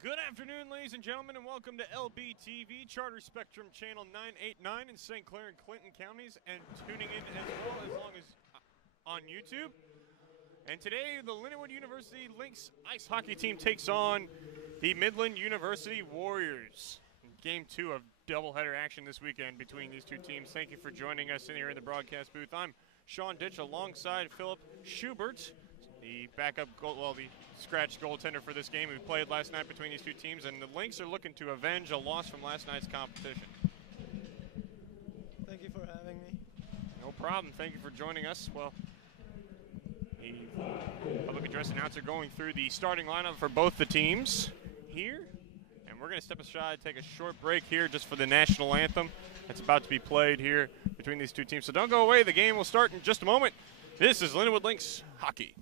Good afternoon, ladies and gentlemen, and welcome to LBTV, Charter Spectrum Channel 989 in St. Clair and Clinton counties, and tuning in as long as on YouTube. And today, the Lindenwood University Lynx ice hockey team takes on the Midland University Warriors. Game 2 of doubleheader action this weekend between these two teams. Thank you for joining us in here in the broadcast booth. I'm Sean Ditch alongside Philip Schubert, the backup the scratch goaltender for this game. We played last night between these two teams, and the Lynx are looking to avenge a loss from last night's competition. Thank you for having me. No problem. Thank you for joining us. Well, the public address announcer going through the starting lineup for both the teams here. And we're going to step aside, take a short break here just for the national anthem that's about to be played here between these two teams. So don't go away. The game will start in just a moment. This is Lindenwood Lynx hockey.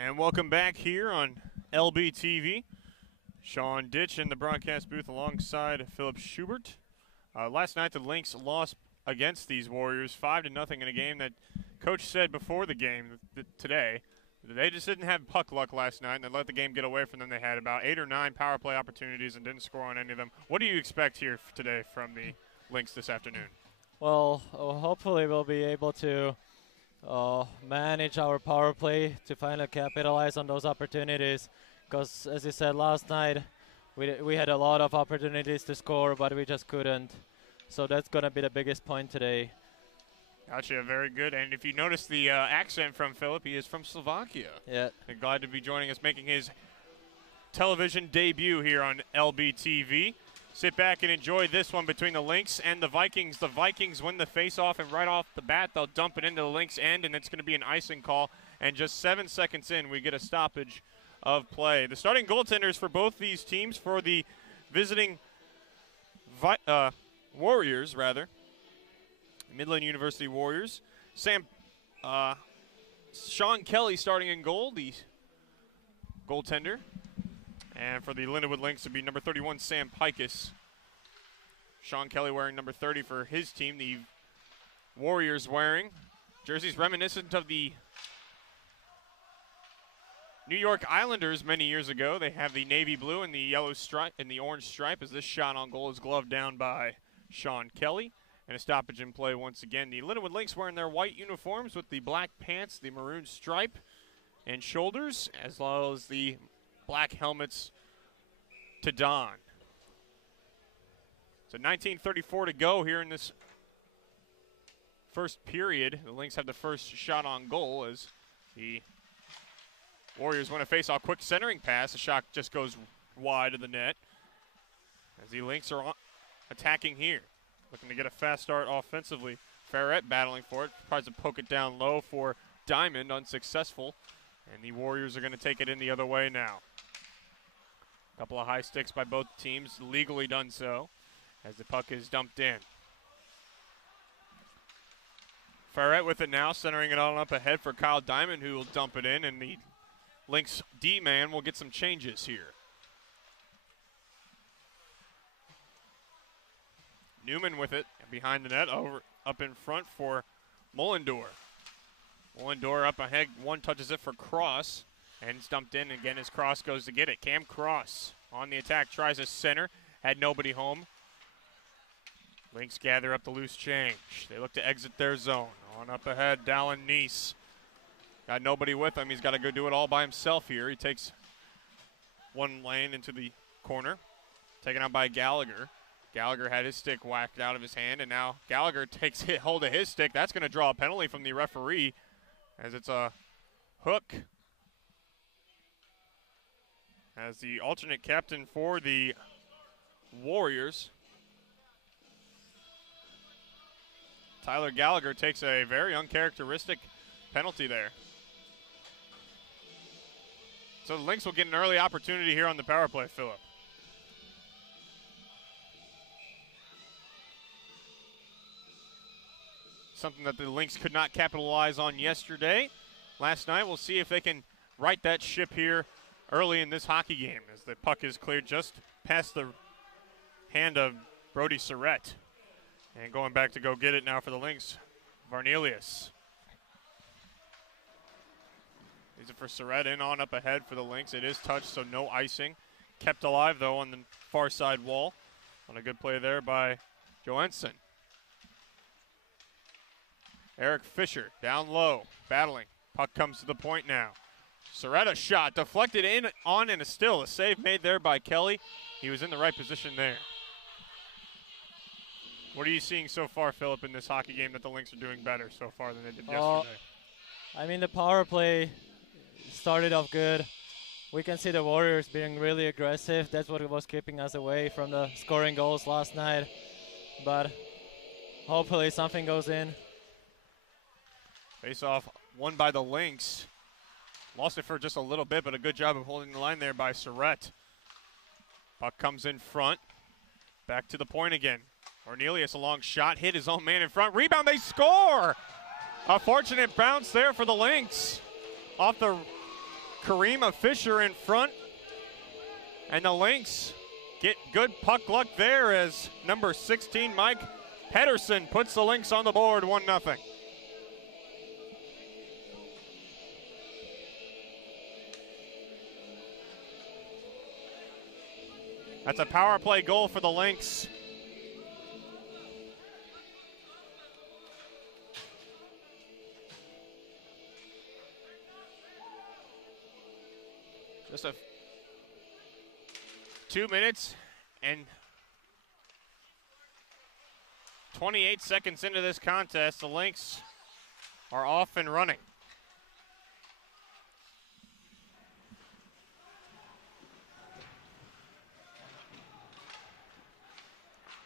And welcome back here on LBTV. Sean Ditch in the broadcast booth alongside Philip Schubert. Last night the Lynx lost against these Warriors 5-0 in a game that Coach said before the game today. They just didn't have puck luck last night, and they let the game get away from them. They had about 8 or 9 power play opportunities and didn't score on any of them. What do you expect here today from the Lynx this afternoon? Well, hopefully we'll be able to manage our power play to finally capitalize on those opportunities, because as you said last night, we had a lot of opportunities to score, but we just couldn't. So that's going to be the biggest point today. Gotcha, very good. And if you notice the accent from Philip, he is from Slovakia. Yeah. And glad to be joining us, making his television debut here on LBTV. Sit back and enjoy this one between the Lynx and the Vikings. The Vikings win the faceoff, and right off the bat, they'll dump it into the Lynx end, and it's going to be an icing call. And just 7 seconds in, we get a stoppage of play. The starting goaltenders for both these teams, for the visiting Warriors, Midland University Warriors, Sean Kelly starting in goal, the goaltender. And for the Lindenwood Lynx, it would be number 31, Sam Pikus. Sean Kelly wearing number 30 for his team. The Warriors wearing jerseys reminiscent of the New York Islanders many years ago. They have the navy blue and the yellow stripe and the orange stripe, as this shot on goal is gloved down by Sean Kelly. And a stoppage in play once again. The Lindenwood Lynx wearing their white uniforms with the black pants, the maroon stripe and shoulders, as well as the black helmets to don. So 19:34 to go here in this first period. The Lynx have the first shot on goal as the Warriors want to face off. Quick centering pass. The shot just goes wide of the net as the Lynx are attacking here. Looking to get a fast start offensively. Ferret battling for it. Tries to poke it down low for Diamond. Unsuccessful. And the Warriors are going to take it in the other way now. A couple of high sticks by both teams. Legally done so as the puck is dumped in. Ferret with it now. Centering it on up ahead for Kyle Diamond, who will dump it in. And the Lynx D-man will get some changes here. Newman with it behind the net, up in front for Mullendor. Mullendor up ahead, one touches it for Cross, and it's dumped in again as Cross goes to get it. Cam Cross on the attack, tries a center, had nobody home. Lynx gather up the loose change. They look to exit their zone. On up ahead, Dallin Neese. Got nobody with him, he's got to go do it all by himself here. He takes one lane into the corner, taken out by Gallagher. Gallagher had his stick whacked out of his hand, and now Gallagher takes hold of his stick. That's going to draw a penalty from the referee as it's a hook. As the alternate captain for the Warriors, Tyler Gallagher, takes a very uncharacteristic penalty there. So the Lynx will get an early opportunity here on the power play, Phillip. Something that the Lynx could not capitalize on yesterday. Last night, we'll see if they can right that ship here early in this hockey game as the puck is cleared just past the hand of Brody Surrett. And going back to go get it now for the Lynx, Varnelius. These are for Surrett, in on up ahead for the Lynx. It is touched, so no icing. Kept alive, though, on the far side wall. On a good play there by Johansson. Eric Fisher down low, battling. Puck comes to the point now. Soretta shot, deflected in, on, and a save made there by Kelly. He was in the right position there. What are you seeing so far, Phillip, in this hockey game that the Lynx are doing better so far than they did yesterday? I mean, the power play started off good. We can see the Warriors being really aggressive. That's what was keeping us away from the scoring goals last night. But hopefully something goes in. Face off won by the Lynx. Lost it for just a little bit, but a good job of holding the line there by Surrett. Puck comes in front. Back to the point again. Cornelius, a long shot, hit his own man in front. Rebound, they score! A fortunate bounce there for the Lynx. Off the Karima Fisher in front. And the Lynx get good puck luck there as number 16, Mike Pedersen, puts the Lynx on the board 1-0. That's a power play goal for the Lynx. Just 2 minutes and 28 seconds into this contest. The Lynx are off and running.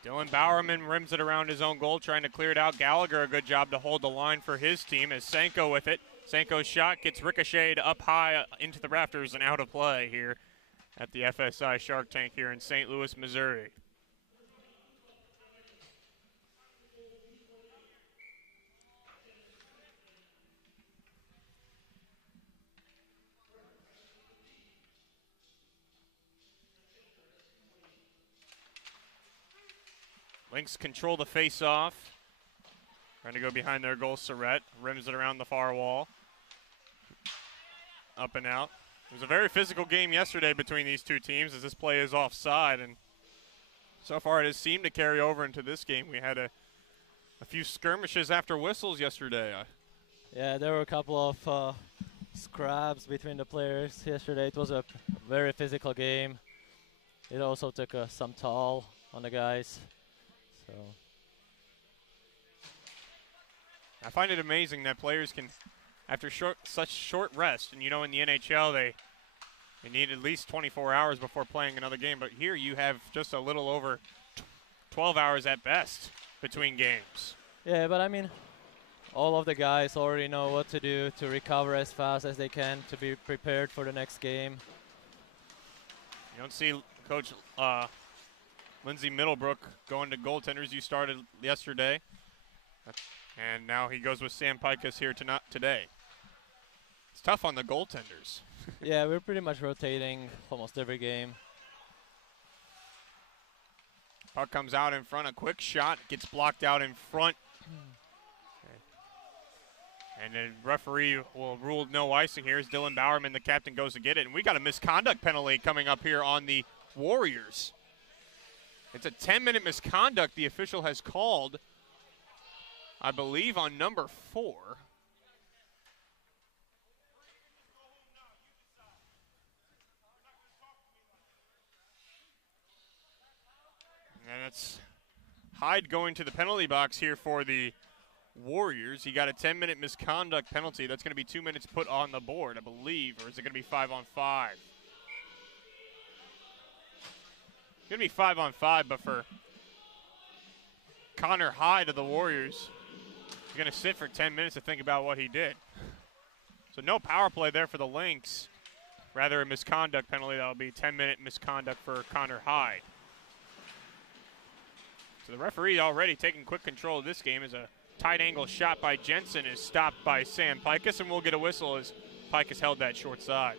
Dylan Bowerman rims it around his own goal, trying to clear it out. Gallagher, a good job to hold the line for his team as Sanko with it. Sanko's shot gets ricocheted up high into the rafters and out of play here at the FSI Shark Tank here in St. Louis, Missouri. Lynx control the face-off. Trying to go behind their goal, Surrett. Rims it around the far wall. Up and out. It was a very physical game yesterday between these two teams as this play is offside. And So far, it has seemed to carry over into this game. We had a few skirmishes after whistles yesterday. Yeah, there were a couple of scraps between the players yesterday. It was a very physical game. It also took some toll on the guys. So I find it amazing that players can, after such short rest, and you know in the NHL they need at least 24 hours before playing another game, but here you have just a little over 12 hours at best between games. Yeah, but I mean, all of the guys already know what to do to recover as fast as they can to be prepared for the next game. You don't see Coach Lindsay Middlebrook going to goaltenders. You started yesterday, and now he goes with Sam Pikus here today. It's tough on the goaltenders. Yeah, we're pretty much rotating almost every game. Puck comes out in front, a quick shot, gets blocked out in front. And the referee will rule no icing here as Dylan Bowerman, the captain, goes to get it. And we got a misconduct penalty coming up here on the Warriors. It's a 10-minute misconduct the official has called, I believe, on number 4. And it's Hyde going to the penalty box here for the Warriors. He got a 10-minute misconduct penalty. That's going to be 2 minutes put on the board, I believe. Or is it going to be 5-on-5? It's going to be 5-on-5, but for Connor Hyde of the Warriors, he's going to sit for 10 minutes to think about what he did. So no power play there for the Lynx. Rather a misconduct penalty. That'll be 10-minute misconduct for Connor Hyde. So the referee already taking quick control of this game as a tight angle shot by Jensen is stopped by Sam Pikus, and we'll get a whistle as Pikus held that short side.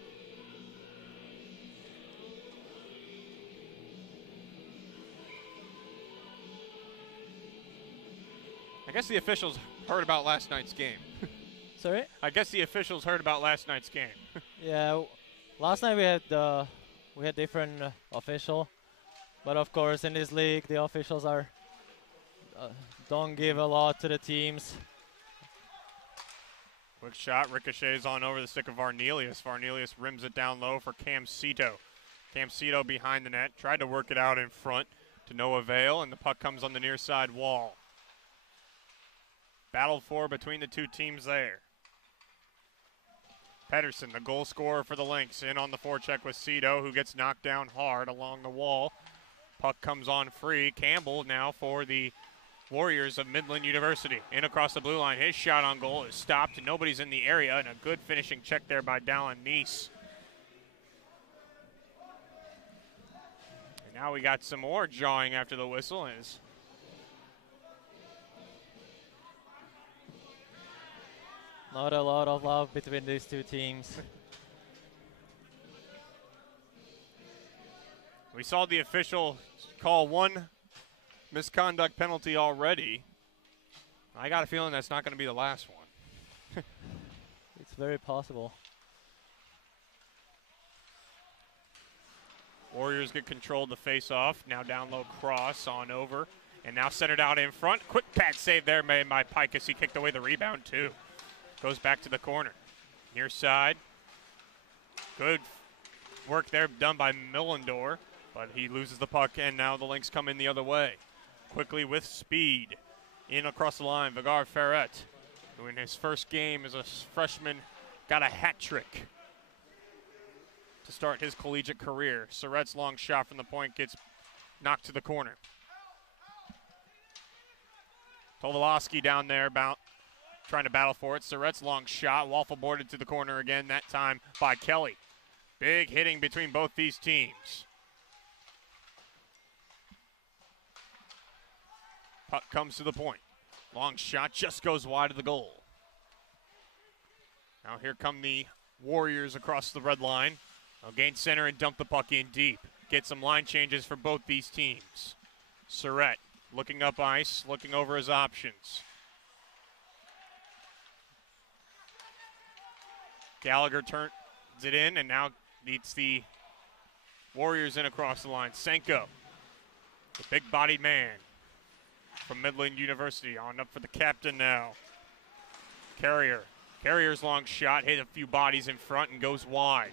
I guess the officials heard about last night's game. Sorry? I guess the officials heard about last night's game. Yeah, last night we had different official, but of course in this league the officials are don't give a lot to the teams. Quick shot, ricochets on over the stick of Varnelius. Varnelius rims it down low for Cam Cito. Cam Cito behind the net, tried to work it out in front to no avail, and the puck comes on the near side wall. Battle for between the two teams there. Pedersen, the goal scorer for the Lynx, in on the forecheck with Cito, who gets knocked down hard along the wall. Puck comes on free. Campbell now for the Warriors of Midland University. In across the blue line. His shot on goal is stopped. Nobody's in the area, and a good finishing check there by Dallin Neese. And now we got some more jawing after the whistle. As not a lot of love between these two teams. We saw the official call one misconduct penalty already. I got a feeling that's not going to be the last one. It's very possible. Warriors get control of the face-off. Now down low cross on over. And now centered out in front. Quick pad save there made by Pikus. He kicked away the rebound too. Goes back to the corner. Near side. Good work there done by Millendor. But he loses the puck, and now the Lynx come in the other way. Quickly with speed. In across the line, Vigar Ferret, who in his first game as a freshman got a hat trick to start his collegiate career. Surrett's long shot from the point gets knocked to the corner. Tobolowski down there trying to battle for it. Surrett's long shot, waffle boarded to the corner again, that time by Kelly. Big hitting between both these teams. Puck comes to the point. Long shot just goes wide of the goal. Now here come the Warriors across the red line. They'll gain center and dump the puck in deep. Get some line changes for both these teams. Surrett looking up ice, looking over his options. Gallagher turns it in and now leads the Warriors in across the line. Senko The big-bodied man from Midland University on up for the captain now. Carrier's long shot hit a few bodies in front and goes wide.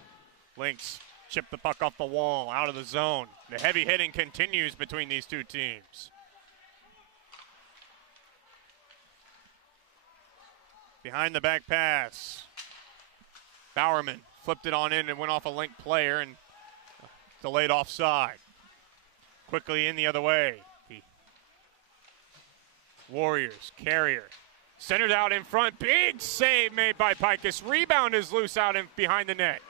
Lynx chip the puck off the wall, out of the zone. The heavy hitting continues between these two teams. Behind the back pass. Bowerman flipped it on in and went off a Link player and delayed offside. Quickly in the other way. The Warriors, Carrier. Centered out in front. Big save made by Pikus. Rebound is loose out in behind the net.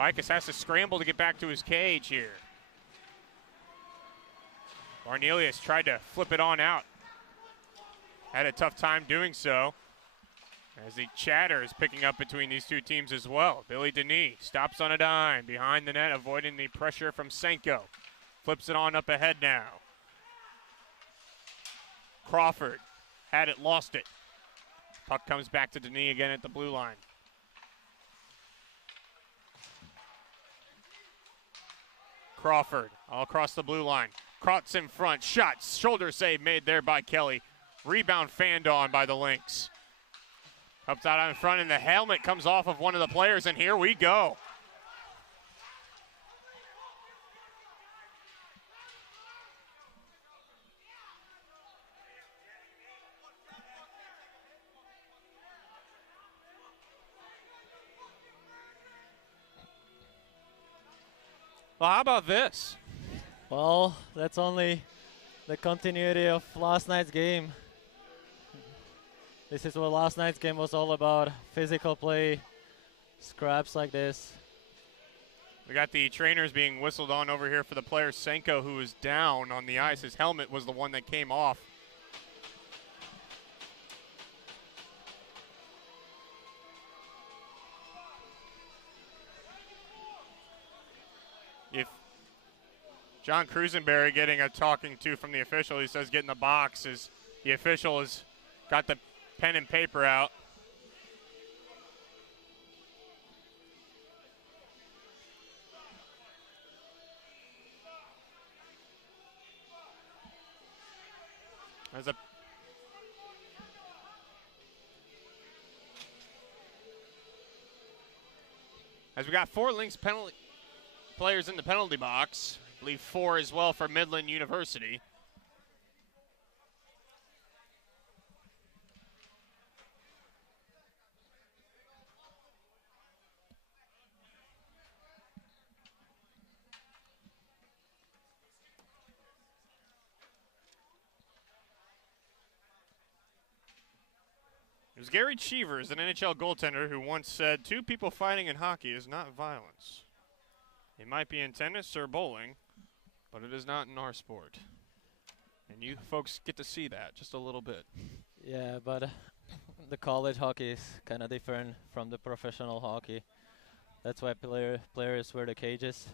Pikus has to scramble to get back to his cage here. Barnelius tried to flip it on out. Had a tough time doing so. As the chatter is picking up between these two teams as well. Billy Denis stops on a dime behind the net, avoiding the pressure from Senko. Flips it on up ahead now. Crawford had it, lost it. Puck comes back to Denis again at the blue line. Crawford all across the blue line. Krotz in front, shot, shoulder save made there by Kelly. Rebound fanned on by the Lynx. Up out in front, and the helmet comes off of one of the players, and here we go. Well, how about this? Well, that's only the continuity of last night's game. This is what last night's game was all about. Physical play, scraps like this. We got the trainers being whistled on over here for the player Senko, who was down on the ice. His helmet was the one that came off. If John Cruisenberry getting a talking to from the official, he says get in the box, as the official has got the pen and paper out. As we got 4 Lynx penalty players in the penalty box, I believe 4 as well for Midland University. It was Gary Cheevers, an NHL goaltender, who once said, 2 people fighting in hockey is not violence. It might be in tennis or bowling, but it is not in our sport. And you folks get to see that just a little bit. Yeah, but the college hockey is kind of different from the professional hockey. That's why players wear the cages.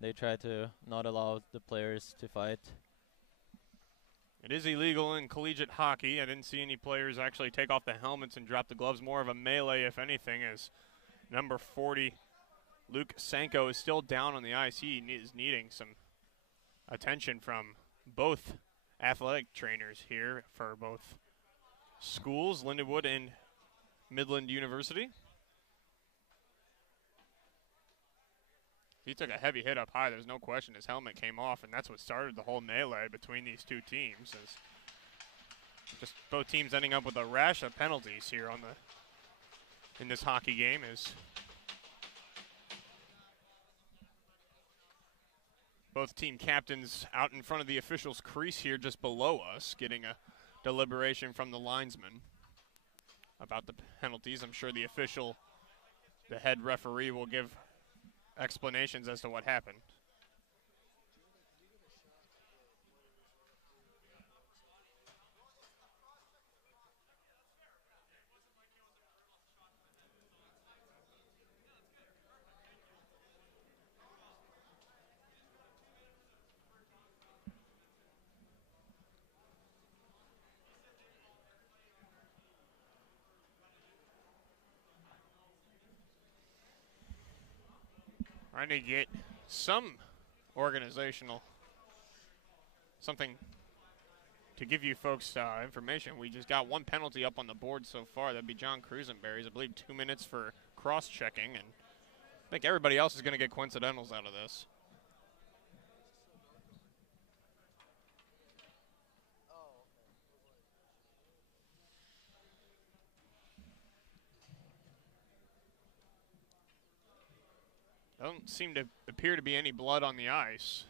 They try to not allow the players to fight. It is illegal in collegiate hockey. I didn't see any players actually take off the helmets and drop the gloves. More of a melee, if anything, as number 40, Luke Senko, is still down on the ice. He is needing some attention from both athletic trainers here for both schools, Lindenwood and Midland University. He took a heavy hit up high. There's no question his helmet came off, and that's what started the whole melee between these two teams. As just both teams ending up with a rash of penalties here on in this hockey game. As both team captains out in front of the officials' crease here just below us, getting a deliberation from the linesman about the penalties. I'm sure the head referee will give explanations as to what happened. Trying to get some organizational something to give you folks information. We just got one penalty up on the board so far. That'd be John Cruisenberry's. I believe 2 minutes for cross-checking, and I think everybody else is going to get coincidentals out of this. Doesn't seem to appear to be any blood on the ice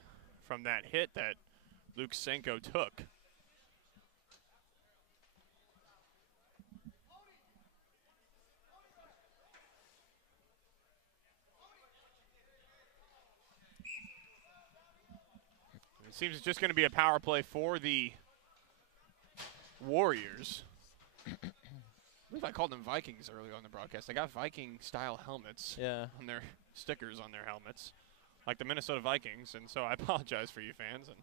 from that hit that Luke Senko took. It seems it's just going to be a power play for the Warriors. I believe I called them Vikings earlier on the broadcast. They got Viking-style helmets on their stickers on their helmets, like the Minnesota Vikings, and so I apologize for you fans. And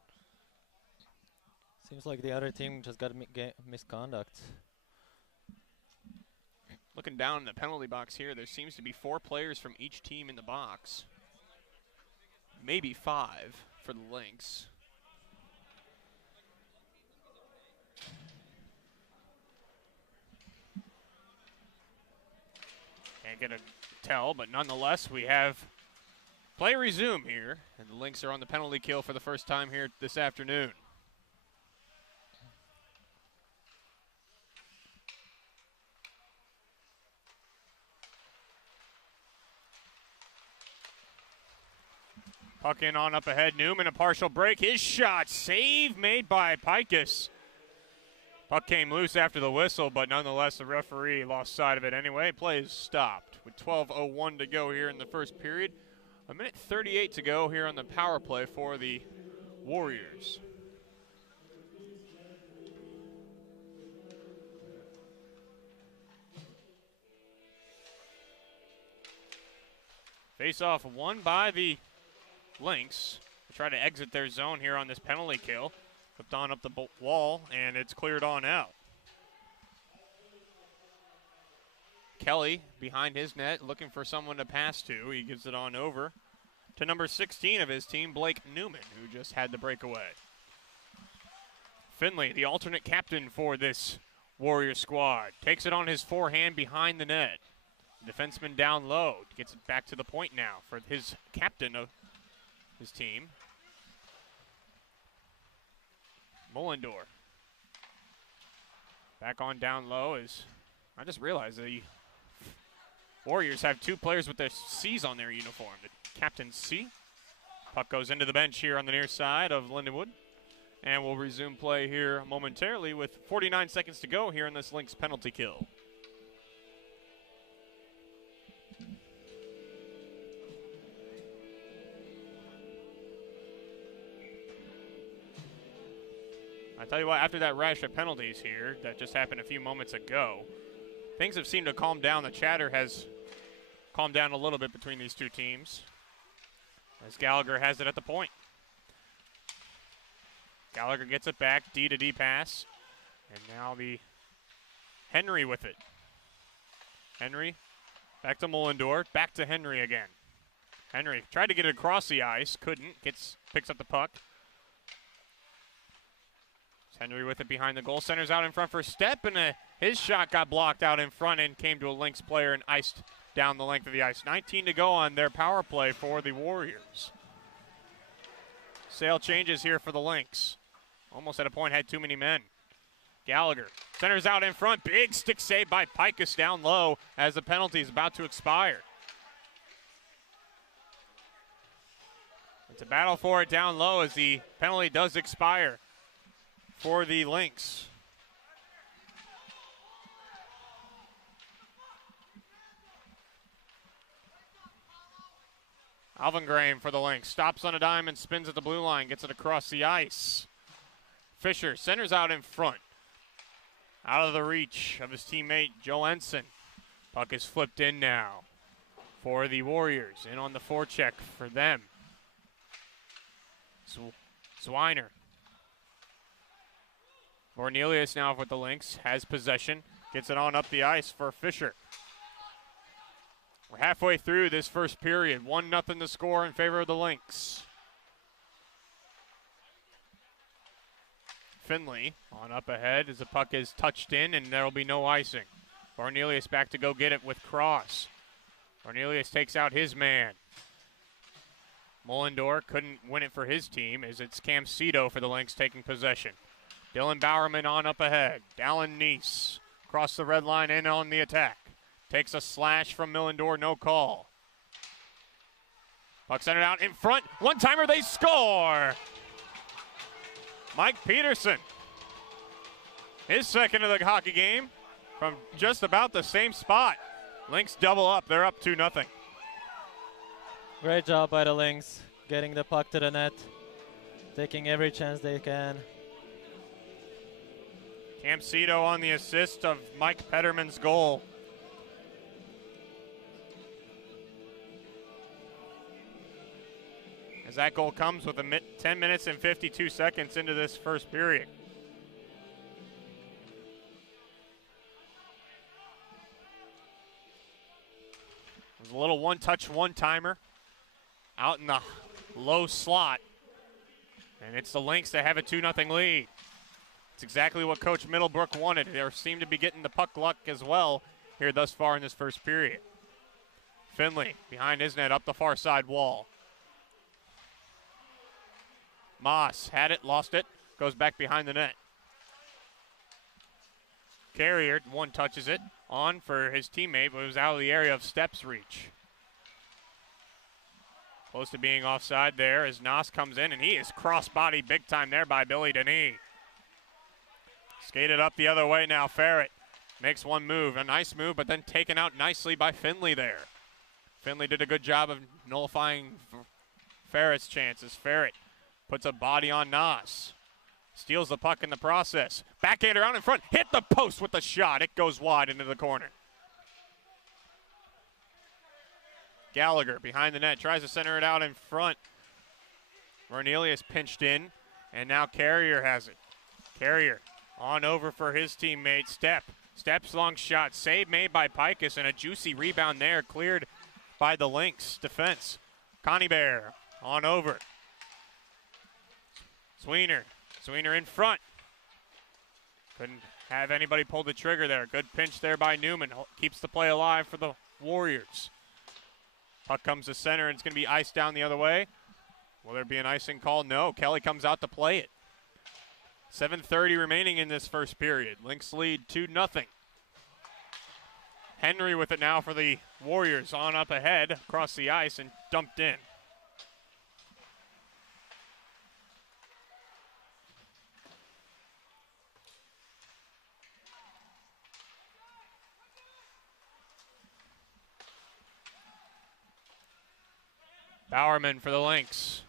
seems like the other team just got misconduct. Looking down in the penalty box here, there seems to be 4 players from each team in the box. Maybe 5 for the Lynx. Can't get a tell, but nonetheless, we have play resume here, and the Lynx are on the penalty kill for the first time here this afternoon. Puck in on up ahead. Newman, a partial break. His shot, save made by Pikus. Puck came loose after the whistle, but nonetheless, the referee lost sight of it anyway. Play is stopped with 12:01 to go here in the first period. 1:38 to go here on the power play for the Warriors. Face-off won by the Lynx. They try to exit their zone here on this penalty kill. Flipped on up the wall, and it's cleared on out. Kelly behind his net, looking for someone to pass to. He gives it on over to number 16 of his team, Blake Newman, who just had the breakaway. Finley, the alternate captain for this Warrior squad, takes it on his forehand behind the net. Defenseman down low, gets it back to the point now for his captain of his team. Mullendor. Back on down low is, I just realized the Warriors have 2 players with their C's on their uniform. The captain C. Puck goes into the bench here on the near side of Lindenwood. And we'll resume play here momentarily with 49 seconds to go here in this Lynx penalty kill. I tell you what, after that rash of penalties here that just happened a few moments ago, things have seemed to calm down. The chatter has calmed down a little bit between these two teams as Gallagher has it at the point. Gallagher gets it back, D to D pass, and now the Henry with it. Henry back to Mullendor, back to Henry again. Henry tried to get it across the ice, couldn't, picks up the puck. Henry with it behind the goal. Centers out in front for a step, and his shot got blocked out in front and came to a Lynx player and iced down the length of the ice. 19 to go on their power play for the Warriors. Sail changes here for the Lynx. Almost at a point, had too many men. Gallagher centers out in front. Big stick save by Pikus down low as the penalty is about to expire. It's a battle for it down low as the penalty does expire for the Lynx. Alvin Graham for the Lynx. Stops on a dime and spins at the blue line. Gets it across the ice. Fisher centers out in front. Out of the reach of his teammate Joe Ensign. Puck is flipped in now for the Warriors. In on the forecheck for them. Zwiner. Cornelius now with the Lynx, has possession, gets it on up the ice for Fisher. We're halfway through this first period, 1-0 the score in favor of the Lynx. Finley on up ahead as the puck is touched in, and there will be no icing. Varnelius back to go get it with Cross. Varnelius takes out his man. Mullendor couldn't win it for his team as it's Cam Cito for the Lynx taking possession. Dylan Bowerman on up ahead. Dallin Neese across the red line in on the attack. Takes a slash from Mullendor, no call. Puck centered out in front. One-timer, they score! Mike Peterson. His second of the hockey game from just about the same spot. Lynx double up. They're up 2-0. Great job by the Lynx, getting the puck to the net, taking every chance they can. Cam Cito on the assist of Mike Petterman's goal. As that goal comes with 10 minutes and 52 seconds into this first period. It was a little one-touch, one-timer out in the low slot. And it's the Lynx that have a 2-0 lead. It's exactly what Coach Middlebrook wanted. They seem to be getting the puck luck as well here thus far in this first period. Finley behind his net up the far side wall. Moss had it, lost it, goes back behind the net. Carrier one touches it on for his teammate, but it was out of the area of Steps' reach. Close to being offside there as Noss comes in, and he is cross-bodied big time there by Billy Denis. Skated up the other way now, Ferret makes one move, a nice move, but then taken out nicely by Finley there. Finley did a good job of nullifying Ferret's chances. Ferret puts a body on Noss. Steals the puck in the process. Backhander out in front. Hit the post with the shot. It goes wide into the corner. Gallagher behind the net. Tries to center it out in front. Varnelius pinched in. And now Carrier has it. Carrier on over for his teammate. Steps long shot. Save made by Pikus. And a juicy rebound there. Cleared by the Lynx defense. Connie Bear on over. Sweener in front. Couldn't have anybody pull the trigger there. Good pinch there by Newman. Keeps the play alive for the Warriors. Puck comes to center and it's going to be iced down the other way. Will there be an icing call? No. Kelly comes out to play it. 7:30 remaining in this first period. Lynx lead 2-0. Henry with it now for the Warriors on up ahead across the ice and dumped in. Bowerman for the Lynx.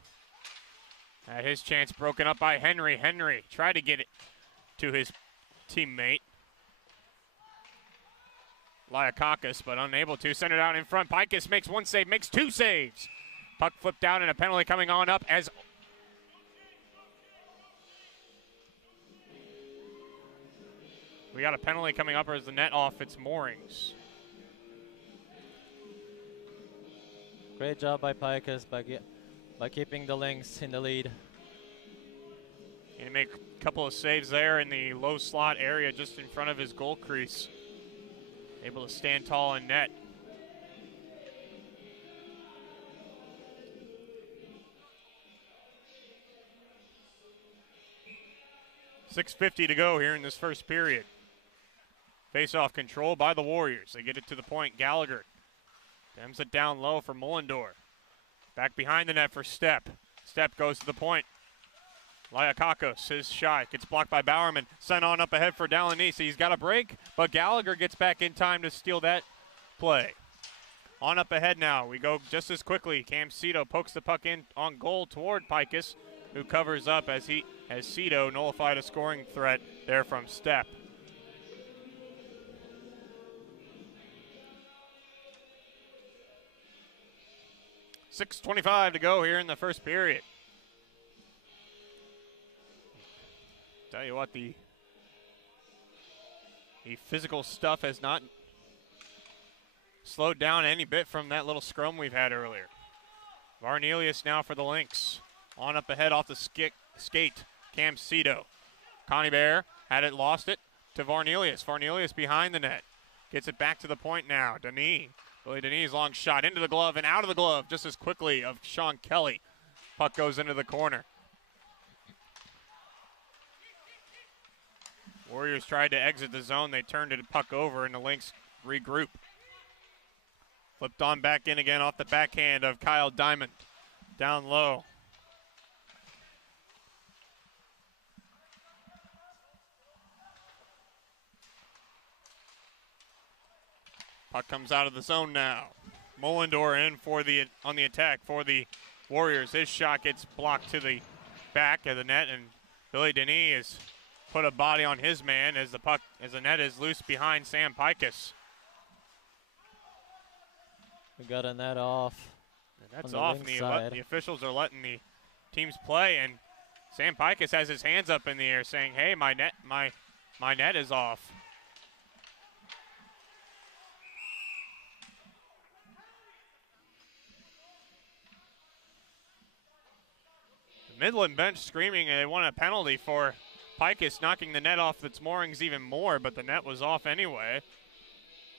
Had his chance broken up by Henry. Henry tried to get it to his teammate, Liakakis, but unable to. Send it out in front. Pikus makes one save, makes two saves. Puck flipped down and a penalty coming on up as we got a penalty coming up as the net off its moorings. Great job by Pikus by keeping the Lynx in the lead. And make a couple of saves there in the low slot area just in front of his goal crease. Able to stand tall in net. .650 to go here in this first period. Face-off control by the Warriors. They get it to the point. Gallagher stems it down low for Mullendor. Back behind the net for Stepp. Stepp goes to the point. Liakakos, his shot gets blocked by Bowerman. Sent on up ahead for Dalanese. He's got a break, but Gallagher gets back in time to steal that play. On up ahead now. We go just as quickly. Cam Cito pokes the puck in on goal toward Pikus, who covers up as Cito nullified a scoring threat there from Stepp. .625 to go here in the first period. Tell you what, the physical stuff has not slowed down any bit from that little scrum we've had earlier. Varnelius now for the Lynx. On up ahead off the skate. Cam Cito Connie Bear had it, lost it to Varnelius. Varnelius behind the net. Gets it back to the point now. Denis. Billy Denis' long shot into the glove and out of the glove just as quickly of Sean Kelly. Puck goes into the corner. Warriors tried to exit the zone. They turned the puck over and the Lynx regroup. Flipped on back in again off the backhand of Kyle Diamond. Down low. Puck comes out of the zone now. Mullendor in on the attack for the Warriors. His shot gets blocked to the back of the net, and Billy Denis has put a body on his man as the net is loose behind Sam Pikus. We got a net off. And that's off, and the officials are letting the teams play, and Sam Pikus has his hands up in the air saying, hey, my net is off. The Midland bench screaming they want a penalty for Pikus knocking the net off its moorings even more, but the net was off anyway.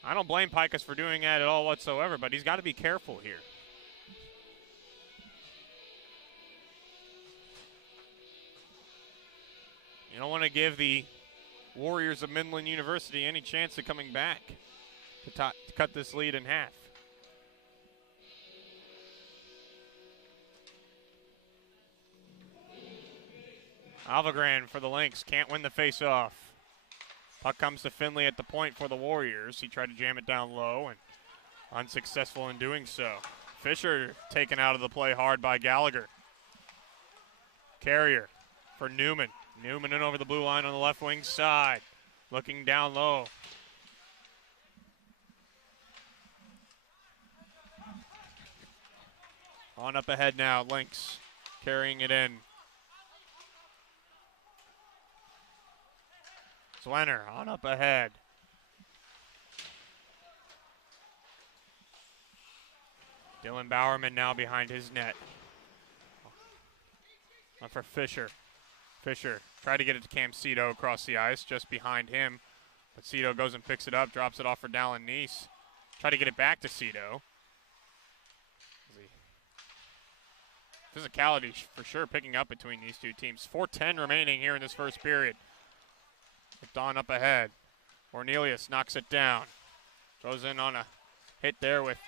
I don't blame Pikus for doing that at all whatsoever, but he's got to be careful here. You don't want to give the Warriors of Midland University any chance of coming back to cut this lead in half. Alvagran for the Lynx, can't win the face-off. Puck comes to Finley at the point for the Warriors. He tried to jam it down low and unsuccessful in doing so. Fisher taken out of the play hard by Gallagher. Carrier for Newman. Newman in over the blue line on the left wing side. Looking down low. On up ahead now, Lynx carrying it in. Swenner on up ahead. Dylan Bowerman now behind his net. On for Fisher. Fisher tried to get it to Cam Cito across the ice, just behind him. But Cito goes and picks it up, drops it off for Dallin Neese. Try to get it back to Cito. Physicality for sure picking up between these two teams. 4:10 remaining here in this first period. Don up ahead. Cornelius knocks it down. Goes in on a hit there with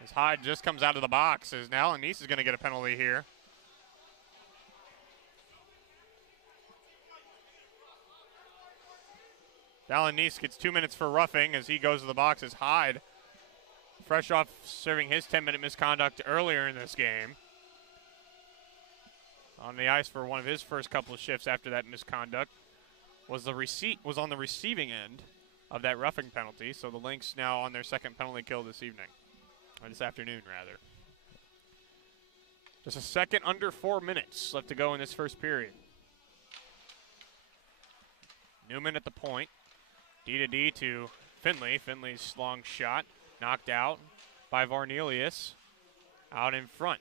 his hide, just comes out of the box. As now Neese is going to get a penalty here. Dallin Neese gets 2 minutes for roughing as he goes to the box. His hide, fresh off serving his 10-minute misconduct earlier in this game. On the ice for one of his first couple of shifts after that misconduct was on the receiving end of that roughing penalty. So the Lynx now on their second penalty kill this evening, or this afternoon rather. Just a second under 4 minutes left to go in this first period. Newman at the point. D to Finley. Finley's long shot knocked out by Varnelius. Out in front.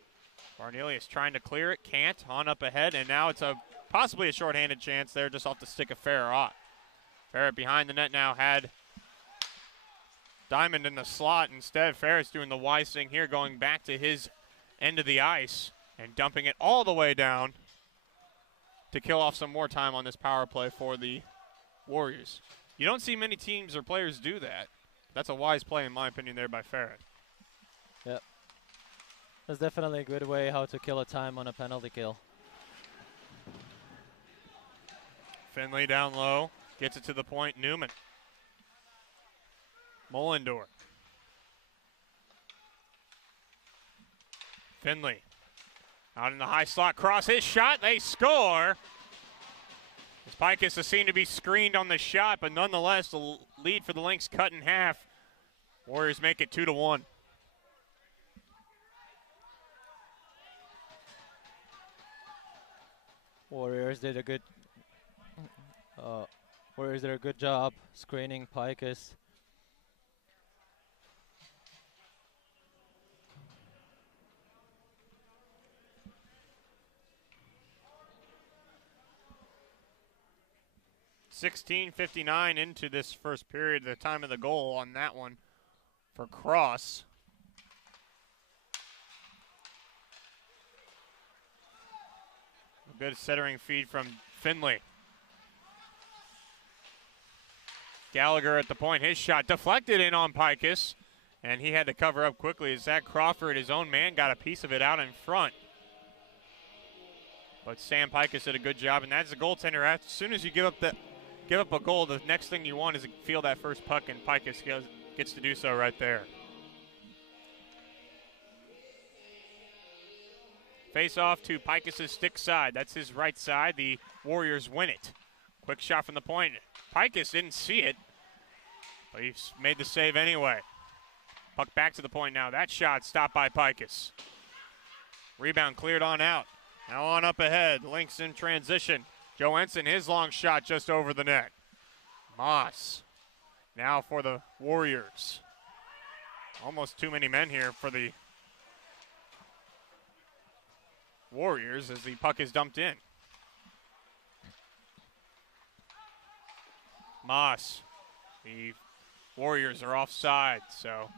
Varnelius trying to clear it, can't. On up ahead, and now it's possibly a shorthanded chance there just off the stick of Farrett. Farrett behind the net now had Diamond in the slot. Instead, Farrett's doing the wise thing here, going back to his end of the ice and dumping it all the way down to kill off some more time on this power play for the Warriors. You don't see many teams or players do that. That's a wise play, in my opinion, there by Farrett. Yep. That's definitely a good way how to kill a time on a penalty kill. Finley down low, gets it to the point. Newman. Mullendor. Finley out in the high slot, cross his shot, they score. As Pikus is seen to be screened on the shot, but nonetheless, the lead for the Lynx cut in half. Warriors make it 2-1. Warriors did a good job screening Pikus. 16:59 into this first period, the time of the goal on that one for Cross. A good centering feed from Finley. Gallagher at the point. His shot deflected in on Pikus, and he had to cover up quickly. Zach Crawford, his own man, got a piece of it out in front. But Sam Pikus did a good job, and that's the goaltender. As soon as you give up a goal, the next thing you want is to feel that first puck, and Pikus gets to do so right there. Face off to Pikus' stick side. That's his right side. The Warriors win it. Quick shot from the point. Pikus didn't see it, but he's made the save anyway. Puck back to the point now. That shot stopped by Pikus. Rebound cleared on out. Now on up ahead. Lynx in transition. Joe Ensign, his long shot just over the net. Moss now for the Warriors. Almost too many men here for the Warriors as the puck is dumped in. Moss. The Warriors are offside, so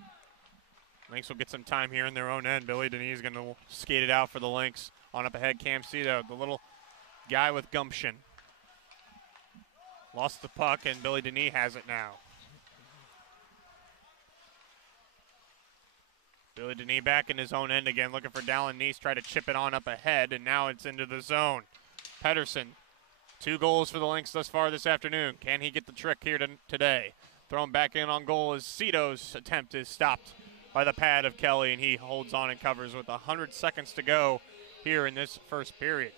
Lynx will get some time here in their own end. Billy Denis is going to skate it out for the Lynx. On up ahead, Cam Cito, the little guy with gumption. Lost the puck, and Billy Denis has it now. Billy Denis back in his own end again, looking for Dallin Neese, try to chip it on up ahead, and now it's into the zone. Pedersen, 2 goals for the Lynx thus far this afternoon. Can he get the trick here today? Thrown back in on goal as Cito's attempt is stopped by the pad of Kelly, and he holds on and covers with 100 seconds to go here in this first period.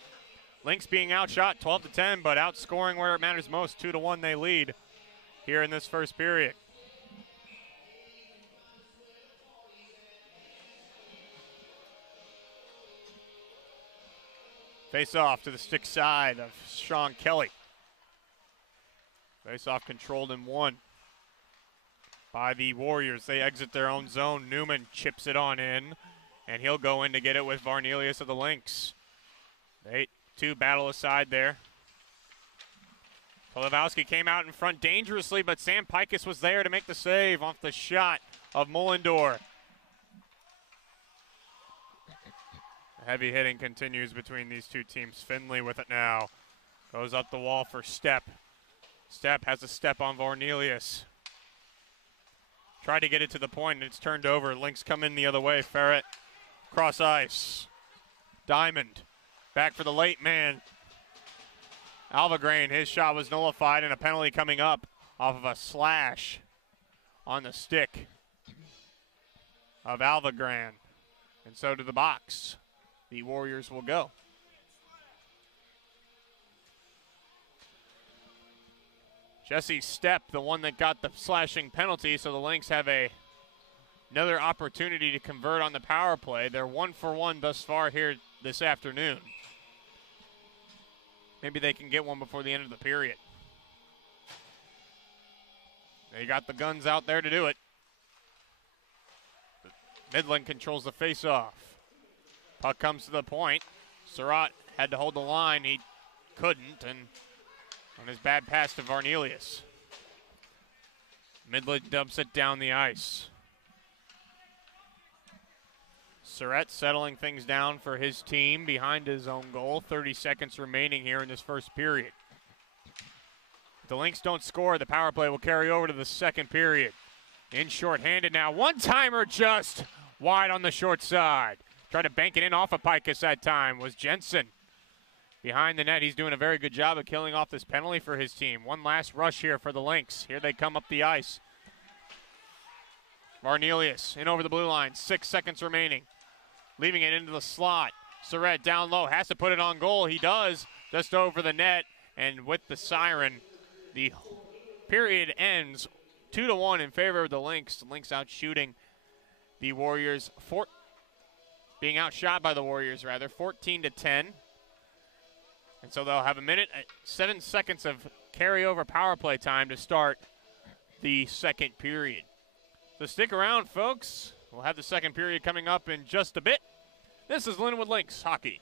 Lynx being outshot 12-10, but outscoring where it matters most. 2-1 they lead here in this first period. Face off to the stick side of Sean Kelly. Face off controlled and won by the Warriors. They exit their own zone. Newman chips it on in, and he'll go in to get it with Varnelius of the Lynx. They 2 battle aside there. Polivowski came out in front dangerously, but Sam Pikus was there to make the save off the shot of Mullendor. Heavy hitting continues between these two teams. Finley with it now. Goes up the wall for Stepp. Stepp has a step on Varnelius. Tried to get it to the point, and it's turned over. Lynx come in the other way. Ferret cross ice. Diamond back for the late man. Alvagrain, his shot was nullified, and a penalty coming up off of a slash on the stick of Alvagrain. And so to the box. The Warriors will go. Jesse Stepp, the one that got the slashing penalty, so the Lynx have another opportunity to convert on the power play. They're 1 for 1 thus far here this afternoon. Maybe they can get one before the end of the period. They got the guns out there to do it. Midland controls the face-off. Puck comes to the point. Surratt had to hold the line. He couldn't, and on his bad pass to Varnelius. Midland dumps it down the ice. Surratt settling things down for his team behind his own goal. 30 seconds remaining here in this first period. If the Lynx don't score, the power play will carry over to the second period. In shorthanded now. One-timer just wide on the short side. Tried to bank it in off of Pikus that time was Jensen. Behind the net, he's doing a very good job of killing off this penalty for his team. One last rush here for the Lynx. Here they come up the ice. Varnelius in over the blue line. 6 seconds remaining. Leaving it into the slot. Surratt down low. Has to put it on goal. He does. Just over the net. And with the siren, the period ends 2-1 in favor of the Lynx. The Lynx out shooting the Warriors. Being outshot by the Warriors, rather. 14-10. And so they'll have a minute, 7 seconds of carryover power play time to start the second period. So stick around, folks. We'll have the second period coming up in just a bit. This is Lindenwood Lynx hockey.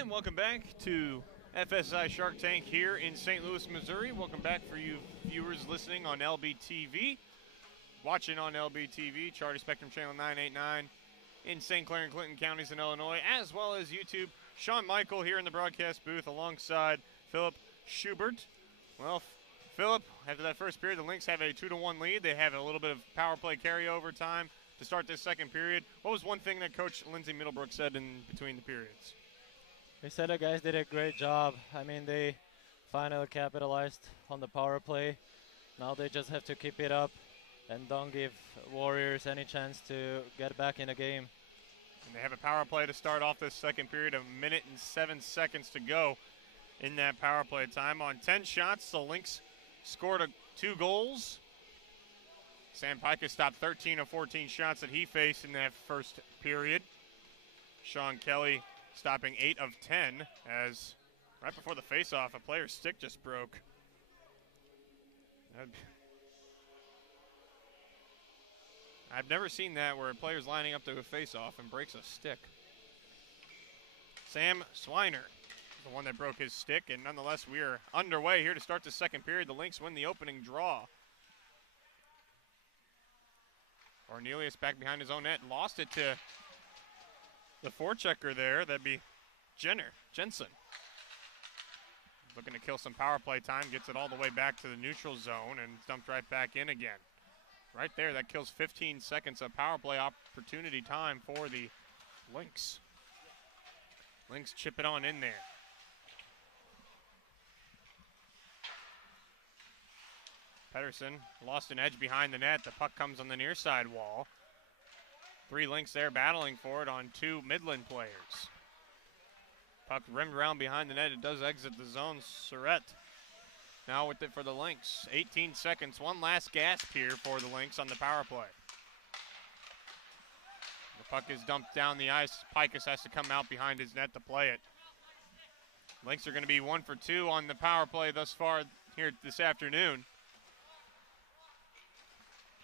And welcome back to FSI Shark Tank here in St. Louis, Missouri. Welcome back for you viewers listening on LBTV, watching on LBTV, Charter Spectrum Channel 989 in St. Clair and Clinton counties in Illinois, as well as YouTube. Sean Michael here in the broadcast booth alongside Philip Schubert. Well, Philip, after that first period, the Lynx have a 2-1 lead. They have a little bit of power play carryover time to start this second period. What was one thing that Coach Lindsey Middlebrook said in between the periods? He said the guys did a great job. I mean, they finally capitalized on the power play. Now they just have to keep it up and don't give Warriors any chance to get back in the game. And they have a power play to start off this second period, 1 minute and 7 seconds to go in that power play time. On 10 shots, the Lynx scored 2 goals. Sam Pika stopped 13 of 14 shots that he faced in that first period. Sean Kelly stopping 8 of 10 as right before the faceoff, a player's stick just broke. I've never seen that where a player's lining up to a faceoff and breaks a stick. Sam Swiner, the one that broke his stick, and nonetheless we are underway here to start the second period. The Lynx win the opening draw. Cornelius back behind his own net, lost it to the forechecker there. That'd be Jensen. Looking to kill some power play time, gets it all the way back to the neutral zone and dumped right back in again. Right there, that kills 15 seconds of power play opportunity time for the Lynx. Lynx chip it on in there. Pedersen lost an edge behind the net. The puck comes on the near side wall. 3 Lynx there battling for it on 2 Midland players. Puck rimmed around behind the net. It does exit the zone. Surratt now with it for the Lynx. 18 seconds. One last gasp here for the Lynx on the power play. The puck is dumped down the ice. Pikus has to come out behind his net to play it. Lynx are going to be 1 for 2 on the power play thus far here this afternoon.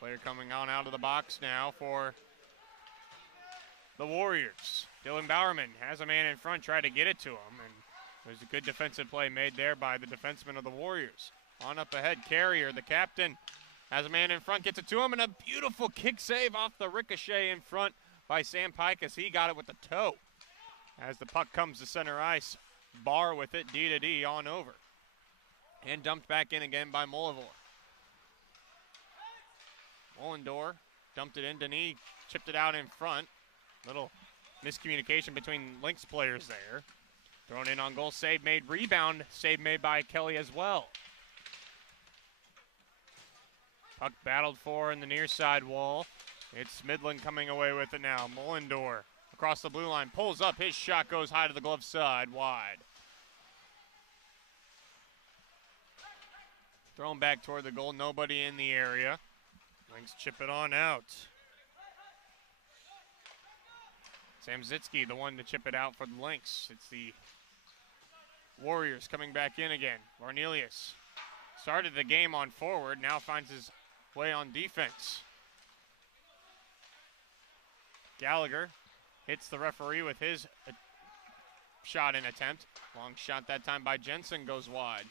Player coming on out of the box now for the Warriors. Dylan Bowerman has a man in front, tried to get it to him, and there's a good defensive play made there by the defenseman of the Warriors. On up ahead, Carrier, the captain, has a man in front, gets it to him, and a beautiful kick save off the ricochet in front by Sam Pikus. He got it with the toe. As the puck comes to center ice, Barr with it, D to D on over. And dumped back in again by Molivor. Mollendor dumped it in. Denis chipped it out in front. Little miscommunication between Lynx players there. Thrown in on goal, save made, rebound, save made by Kelly as well. Puck battled for in the near side wall. It's Midland coming away with it now. Mollendor across the blue line, pulls up, his shot goes high to the glove side, wide. Thrown back toward the goal, nobody in the area. Lynx chip it on out. Sam Zitsky, the one to chip it out for the Lynx. It's the Warriors coming back in again. Cornelius started the game on forward, now finds his way on defense. Gallagher hits the referee with his shot in attempt. Long shot that time by Jensen goes wide.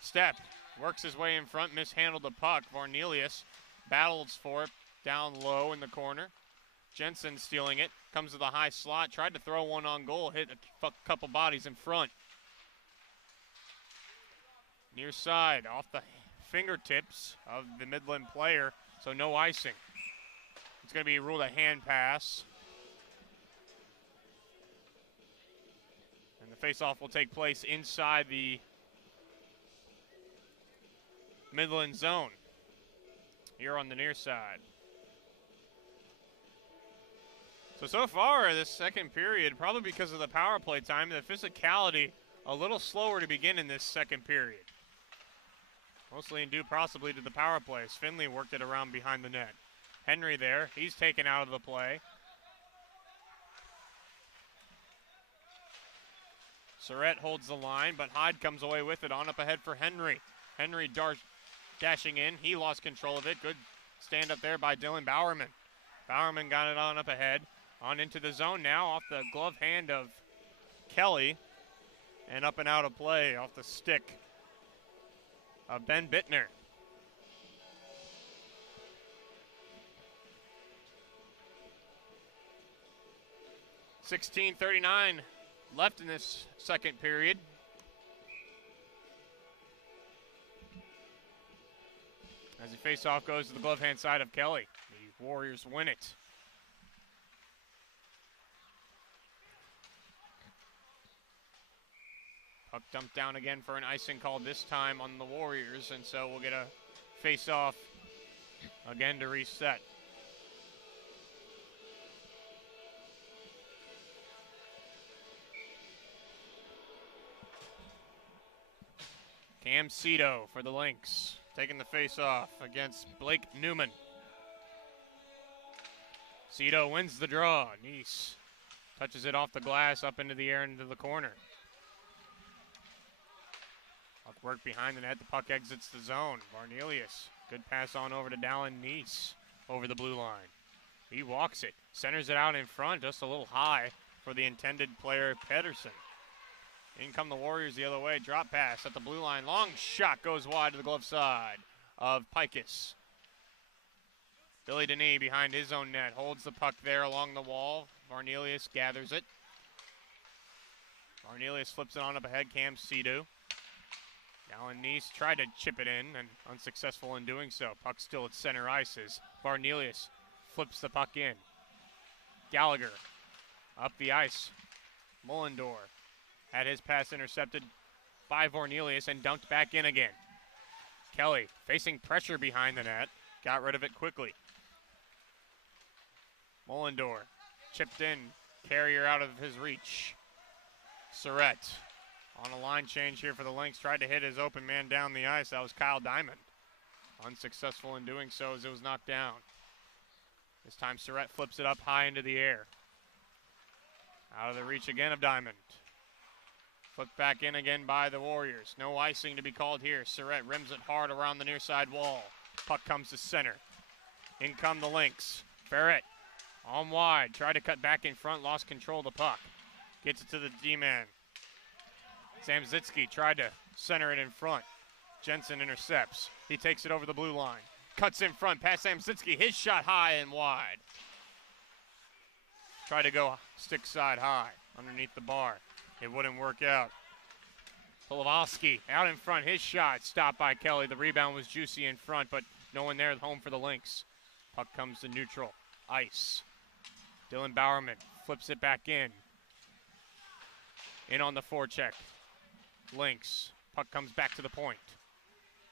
Step works his way in front, mishandled the puck. Cornelius battles for it down low in the corner. Jensen stealing it, comes to the high slot, tried to throw one on goal, hit a couple bodies in front. Near side, off the fingertips of the Midland player, so no icing. It's going to be ruled a hand pass. And the faceoff will take place inside the Midland zone here on the near side. So far, this second period, probably because of the power play time, the physicality a little slower to begin in this second period. Mostly in due possibly to the power plays. Finley worked it around behind the net. Henry there, he's taken out of the play. Surratt holds the line, but Hyde comes away with it on up ahead for Henry. Henry dashing in, he lost control of it. Good stand up there by Dylan Bowerman. Bowerman got it on up ahead. On into the zone now, off the glove hand of Kelly. And up and out of play off the stick of Ben Bittner. .39 left in this second period. As the face-off goes to the glove hand side of Kelly. The Warriors win it. Puck dumped down again for an icing call, this time on the Warriors, and so we'll get a face-off again to reset. Cam Cito for the Lynx, taking the face-off against Blake Newman. Cito wins the draw. Nice touches it off the glass up into the air into the corner. Puck work behind the net. The puck exits the zone. Varnelius, good pass on over to Dallin Neese over the blue line. He walks it, centers it out in front, just a little high for the intended player, Pedersen. In come the Warriors the other way. Drop pass at the blue line. Long shot goes wide to the glove side of Pikus. Billy Denis behind his own net. Holds the puck there along the wall. Varnelius gathers it. Varnelius flips it on up ahead. Cam Cito. Dallin Neese tried to chip it in and unsuccessful in doing so. Puck still at center ice as Varnelius flips the puck in. Gallagher up the ice. Mullendor had his pass intercepted by Varnelius and dumped back in again. Kelly facing pressure behind the net. Got rid of it quickly. Mullendor chipped in. Carrier out of his reach. Surrett on a line change here for the Lynx. Tried to hit his open man down the ice. That was Kyle Diamond. Unsuccessful in doing so as it was knocked down. This time Surrett flips it up high into the air. Out of the reach again of Diamond. Flipped back in again by the Warriors. No icing to be called here. Surrett rims it hard around the near side wall. Puck comes to center. In come the Lynx. Barrett on wide. Tried to cut back in front. Lost control of the puck. Gets it to the D-man. Samzitsky tried to center it in front. Jensen intercepts. He takes it over the blue line. Cuts in front past Samzitsky. His shot high and wide. Tried to go stick side high underneath the bar. It wouldn't work out. Polovsky out in front. His shot stopped by Kelly. The rebound was juicy in front, but no one there. Home for the Lynx. Puck comes to neutral ice. Dylan Bowerman flips it back in. In on the forecheck. Lynx. Puck comes back to the point.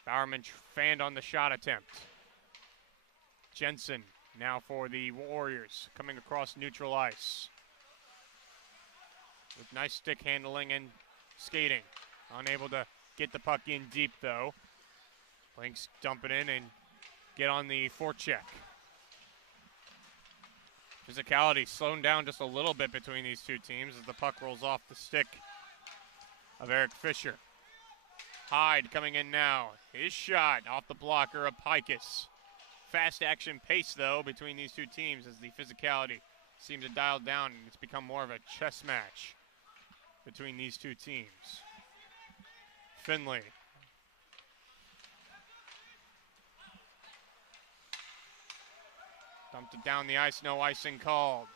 Bowerman fanned on the shot attempt. Jensen now for the Warriors coming across neutral ice. With nice stick handling and skating. Unable to get the puck in deep though. Lynx dump it in and get on the forecheck. Physicality slowing down just a little bit between these two teams as the puck rolls off the stick of Eric Fisher. Hyde coming in now. His shot off the blocker of Pikus. Fast action pace though between these two teams as the physicality seems to dial down and it's become more of a chess match between these two teams. Finley. Dumped it down the ice, no icing called.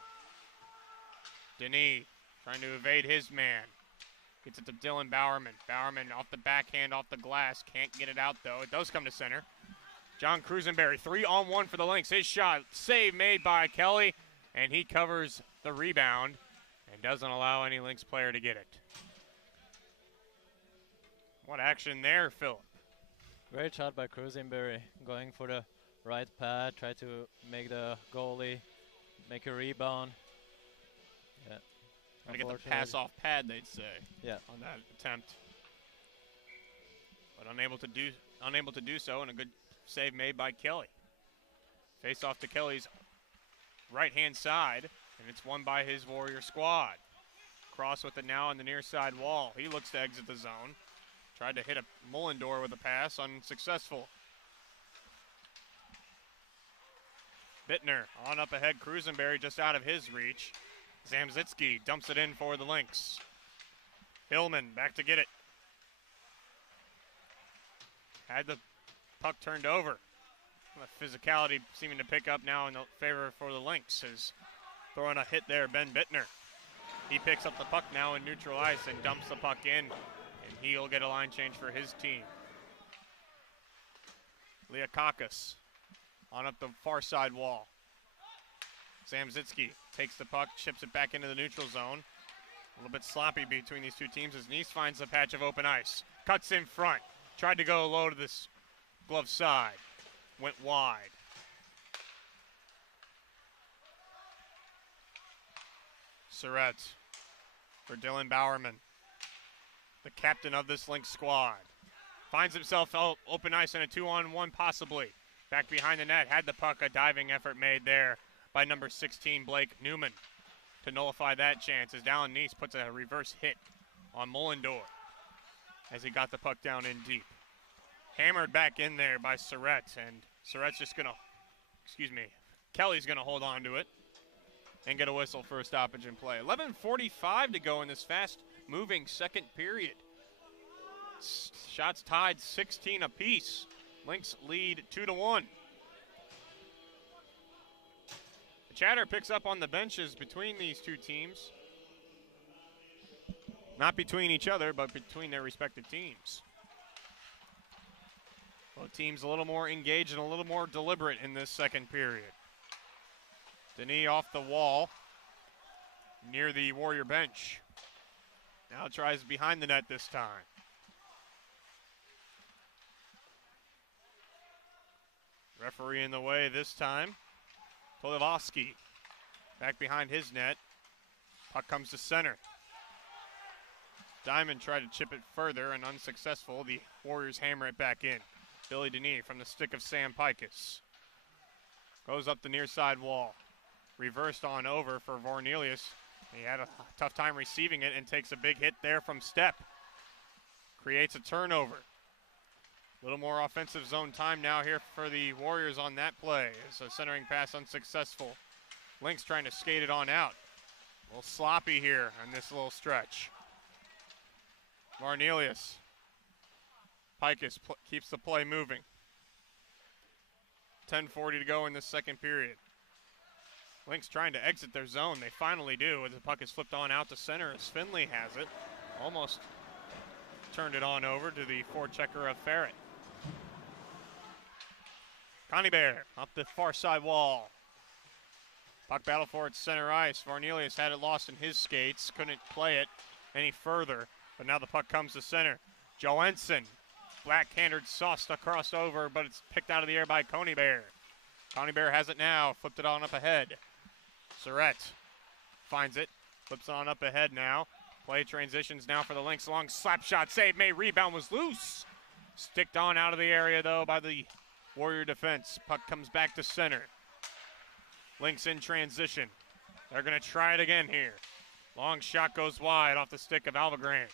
Denis trying to evade his man. Gets it to Dylan Bowerman. Bowerman off the backhand, off the glass. Can't get it out though. It does come to center. John Cruisenberry, 3-on-1 for the Lynx. His shot, save made by Kelly, and he covers the rebound and doesn't allow any Lynx player to get it. What action there, Philip? Great shot by Cruisenberry, going for the right pad, try to make the goalie make a rebound. Yeah. Trying to get the pass off pad, they'd say. Yeah. On that attempt. But unable to do so, and a good save made by Kelly. Face off to Kelly's right-hand side, and it's won by his Warrior squad. Cross with it now on the near side wall. He looks to exit the zone. Tried to hit a Mullendor with a pass, unsuccessful. Bittner on up ahead. Cruisenberry just out of his reach. Zamzitsky dumps it in for the Lynx. Hillman back to get it. Had the puck turned over. The physicality seeming to pick up now in the favor for the Lynx. Is throwing a hit there, Ben Bittner. He picks up the puck now in neutral ice and dumps the puck in. And he'll get a line change for his team. Liakakis on up the far side wall. Zamzitsky takes the puck, chips it back into the neutral zone. A little bit sloppy between these two teams as Nice finds a patch of open ice. Cuts in front. Tried to go low to this glove side. Went wide. Surratt for Dylan Bowerman, the captain of this Lynx squad. Finds himself open ice in a 2-on-1 possibly. Back behind the net, had the puck, a diving effort made there by number 16, Blake Newman, to nullify that chance as Dallin Nice puts a reverse hit on Mullendor as he got the puck down in deep. Hammered back in there by Surratt, and Surratt's just gonna, Kelly's gonna hold on to it and get a whistle for a stoppage in play. 11:45 to go in this fast-moving second period. Shots tied 16 apiece. Lynx lead 2-1. The chatter picks up on the benches between these two teams. Not between each other, but between their respective teams. Both teams a little more engaged and a little more deliberate in this second period. Denis off the wall near the Warrior bench. Now tries behind the net this time. Referee in the way this time. Tolivovsky back behind his net. Puck comes to center. Diamond tried to chip it further and unsuccessful. The Warriors hammer it back in. Billy Denis from the stick of Sam Pikus. Goes up the near side wall. Reversed on over for Vornelius. He had a tough time receiving it and takes a big hit there from Stepp. Creates a turnover. A little more offensive zone time now here for the Warriors on that play. It's a centering pass unsuccessful. Lynx trying to skate it on out. A little sloppy here on this little stretch. Varnelius. Pikus keeps the play moving. 10:40 to go in this second period. Lynx trying to exit their zone. They finally do as the puck is flipped on out to center as Finley has it. Almost turned it on over to the forechecker of Ferret. Connie Bear up the far side wall. Puck battle for its center ice. Varnelius had it lost in his skates. Couldn't play it any further. But now the puck comes to center. Johansson, black-handed sauced across over, but it's picked out of the air by Coney Bear. Coney Bear has it now. Flipped it on up ahead. Surratt finds it. Flips it on up ahead now. Play transitions now for the Lynx. Long slap shot save made. Rebound was loose. Sticked on out of the area, though, by the Warrior defense. Puck comes back to center. Lynx in transition. They're going to try it again here. Long shot goes wide off the stick of Alvagrand.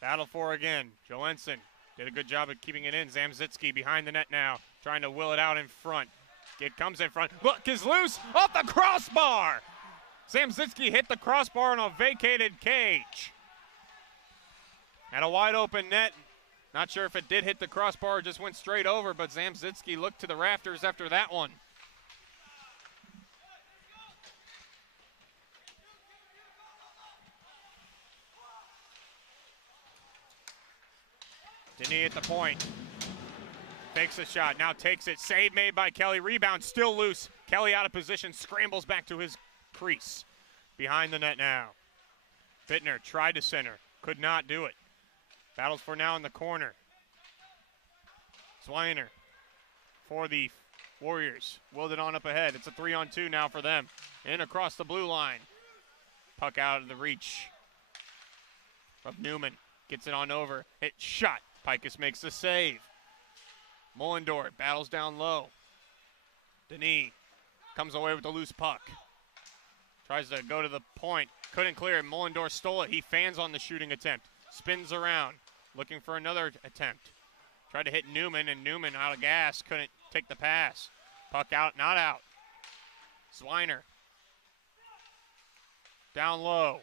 Battle for again. Johansson did a good job of keeping it in. Zamzitsky behind the net now, trying to will it out in front. It comes in front. Look is loose off the crossbar. Zamzitsky hit the crossbar on a vacated cage. At a wide open net. Not sure if it did hit the crossbar or just went straight over, but Zamzitsky looked to the rafters after that one. Denis at the point. Fakes the shot, now takes it. Save made by Kelly. Rebound still loose. Kelly out of position, scrambles back to his crease. Behind the net now. Bittner tried to center, could not do it. Battles for now in the corner. Zwiner for the Warriors. Willed it on up ahead. It's a 3-on-2 now for them. In across the blue line. Puck out of the reach of Newman. Gets it on over. Hit shot. Pikus makes the save. Mullendor battles down low. Denis comes away with the loose puck. Tries to go to the point. Couldn't clear it. Mullendor stole it. He fans on the shooting attempt. Spins around. Looking for another attempt. Tried to hit Newman, and Newman out of gas. Couldn't take the pass. Puck out, not out. Zwiner. Down low.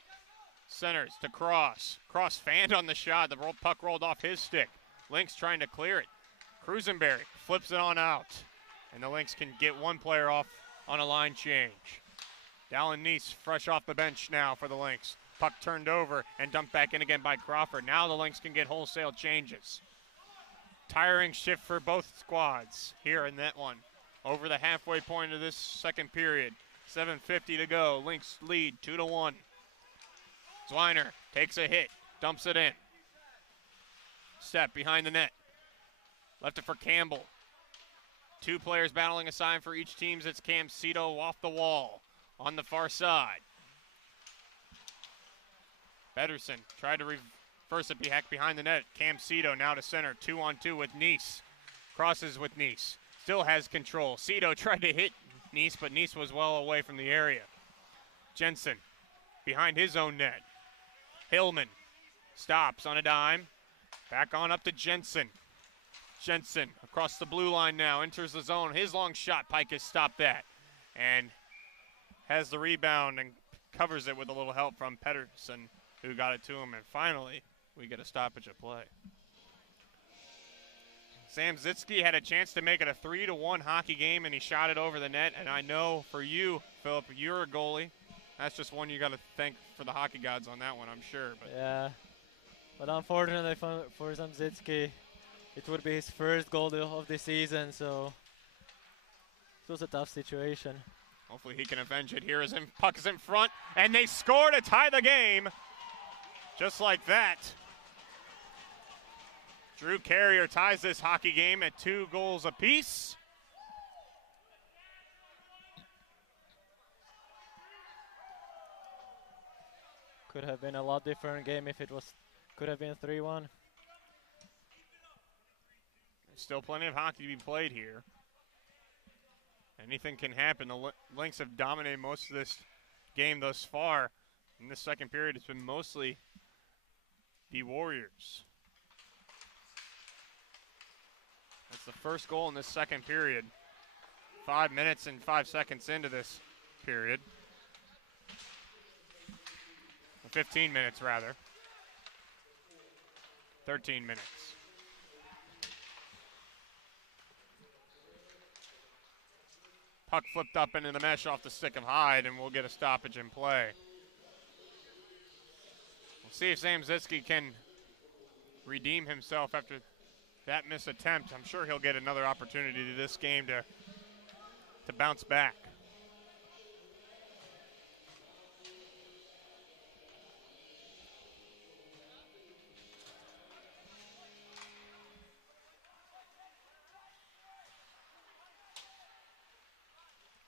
Centers to Cross. Cross fanned on the shot. The puck rolled off his stick. Lynx trying to clear it. Cruisenberry flips it on out. And the Lynx can get one player off on a line change. Dallin Neese fresh off the bench now for the Lynx. Puck turned over and dumped back in again by Crawford. Now the Lynx can get wholesale changes. Tiring shift for both squads here in that one. Over the halfway point of this second period. 7:50 to go. Lynx lead 2-1. Zwiner takes a hit, dumps it in. Step behind the net. Left it for Campbell. Two players battling a sign for each team. It's Cam Cito off the wall on the far side. Pedersen tried to reverse it back behind the net. Cam Cito now to center. 2-on-2 with Neese. Crosses with Neese. Still has control. Cito tried to hit Neese, but Neese was well away from the area. Jensen behind his own net. Hillman stops on a dime. Back on up to Jensen. Jensen across the blue line now. Enters the zone. His long shot. Pike has stopped that. And has the rebound and covers it with a little help from Pedersen, who got it to him. And finally, we get a stoppage of play. Sam Zitsky had a chance to make it a 3-1 hockey game, and he shot it over the net. And I know for you, Philip, you're a goalie. That's just one you got to thank for the hockey gods on that one, I'm sure. But yeah, but unfortunately for Sam Zitsky, it would be his first goal of the season, so it was a tough situation. Hopefully he can avenge it here as puck is in front, and they score to tie the game. Just like that. Drew Carrier ties this hockey game at 2 goals apiece. Could have been a lot different game if it could have been 3-1. Still plenty of hockey to be played here. Anything can happen. The Lynx have dominated most of this game thus far. In this second period, it's been mostly the Warriors. That's the first goal in this second period. 5 minutes and 5 seconds into this period. 15 minutes, rather. 13 minutes. Puck flipped up into the mesh off the stick of Hyde, and we'll get a stoppage in play. We'll see if Sam Zitsky can redeem himself after that missed attempt. I'm sure he'll get another opportunity to this game to bounce back.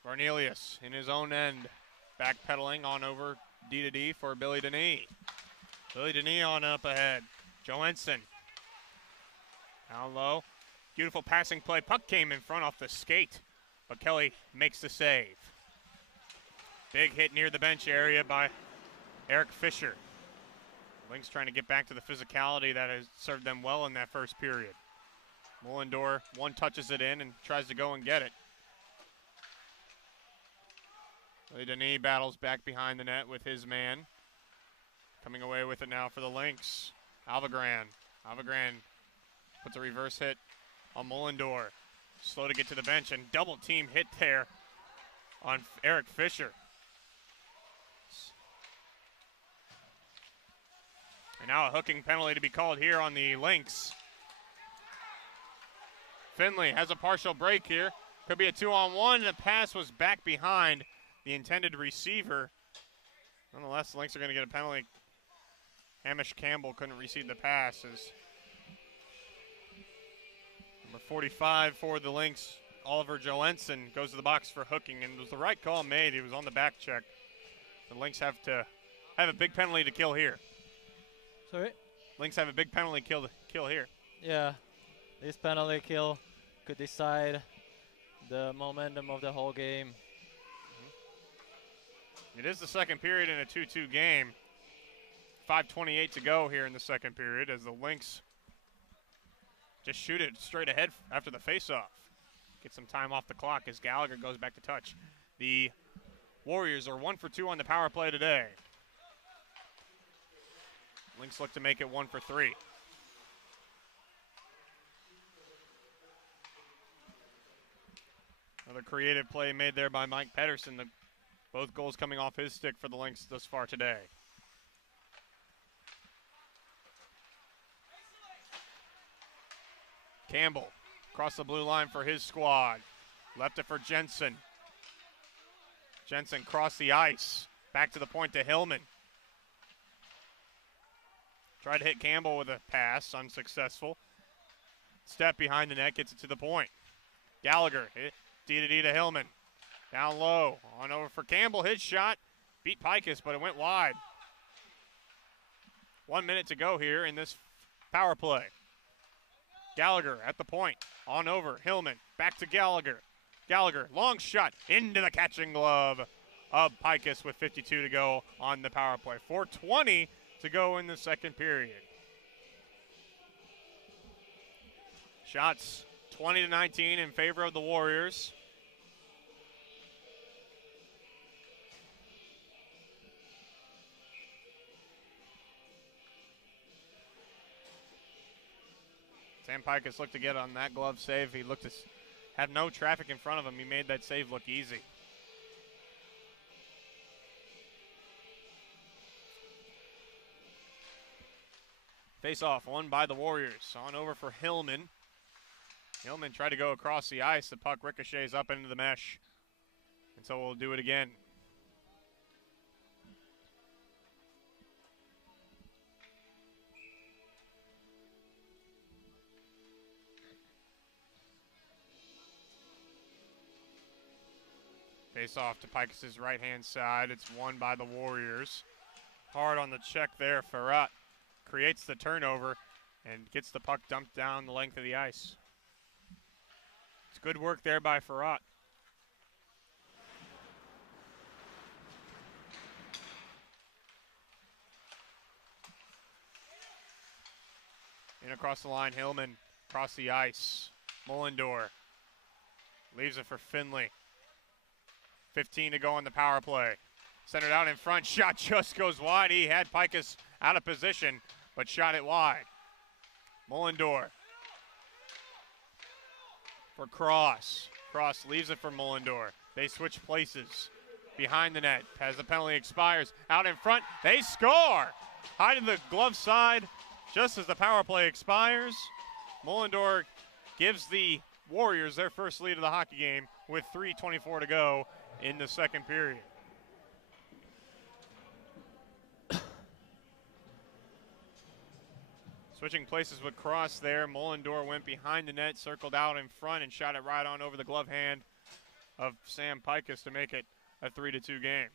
Cornelius in his own end, backpedaling on over D-to-D for Billy Denis. Billy Denis on up ahead. Joensen down low. Beautiful passing play. Puck came in front off the skate, but Kelly makes the save. Big hit near the bench area by Eric Fisher. Lynx trying to get back to the physicality that has served them well in that first period. Mullendor one touches it in and tries to go and get it. Denis battles back behind the net with his man. Coming away with it now for the Lynx. Alvagran puts a reverse hit on Mullendor. Slow to get to the bench, and double team hit there on Eric Fisher. And now a hooking penalty to be called here on the Lynx. Finley has a partial break here. Could be a 2-on-1. The pass was back behind the intended receiver. Nonetheless, the Lynx are going to get a penalty. Hamish Campbell couldn't receive the pass as number 45 for the Lynx, Oliver Joensen, goes to the box for hooking, and it was the right call made. He was on the back check. The Lynx have a big penalty to kill here. Sorry? Lynx have a big penalty kill here. Yeah, this penalty kill could decide the momentum of the whole game. It is the second period in a 2-2 game. 5:28 to go here in the second period as the Lynx just shoot it straight ahead after the faceoff. Get some time off the clock as Gallagher goes back to touch. The Warriors are 1 for 2 on the power play today. Lynx look to make it 1 for 3. Another creative play made there by Mike Pedersen. Both goals coming off his stick for the Lynx thus far today. Campbell across the blue line for his squad. Left it for Jensen. Jensen crossed the ice. Back to the point to Hillman. Tried to hit Campbell with a pass, unsuccessful. Step behind the net, gets it to the point. Gallagher hit D to Hillman. Down low, on over for Campbell. His shot beat Pikus, but it went wide. 1 minute to go here in this power play. Gallagher at the point, on over, Hillman, back to Gallagher. Gallagher, long shot, into the catching glove of Pikus with 52 to go on the power play. 4:20 to go in the second period. Shots 20-19 in favor of the Warriors. Sam Pikus looked to get on that glove save. He looked to have no traffic in front of him. He made that save look easy. Face off, won by the Warriors. On over for Hillman. Hillman tried to go across the ice. The puck ricochets up into the mesh. And so we'll do it again. Face off to Pikus' right-hand side. It's won by the Warriors. Hard on the check there. Ferrat creates the turnover and gets the puck dumped down the length of the ice. It's good work there by Ferrat. In across the line, Hillman across the ice. Mullendor leaves it for Finley. 15 to go on the power play. Centered out in front, shot just goes wide. He had Pikus out of position, but shot it wide. Mullendor for Cross. Cross leaves it for Mullendor. They switch places. Behind the net, as the penalty expires. Out in front, they score! High to the glove side, just as the power play expires. Mullendor gives the Warriors their first lead of the hockey game with 3:24 to go in the second period. Switching places with Cross there. Mullendor went behind the net, circled out in front, and shot it right on over the glove hand of Sam Pikus to make it a 3-2 game.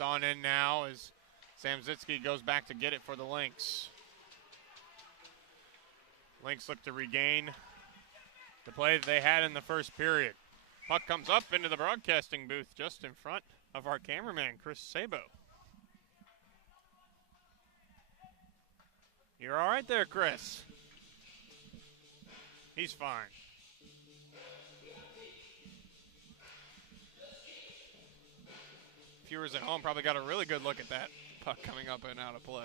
On in now as Sam Zitsky goes back to get it for the Lynx. Lynx look to regain the play that they had in the first period. Puck comes up into the broadcasting booth just in front of our cameraman, Chris Sabo. You're all right there, Chris. He's fine. Viewers at home probably got a really good look at that puck coming up and out of play.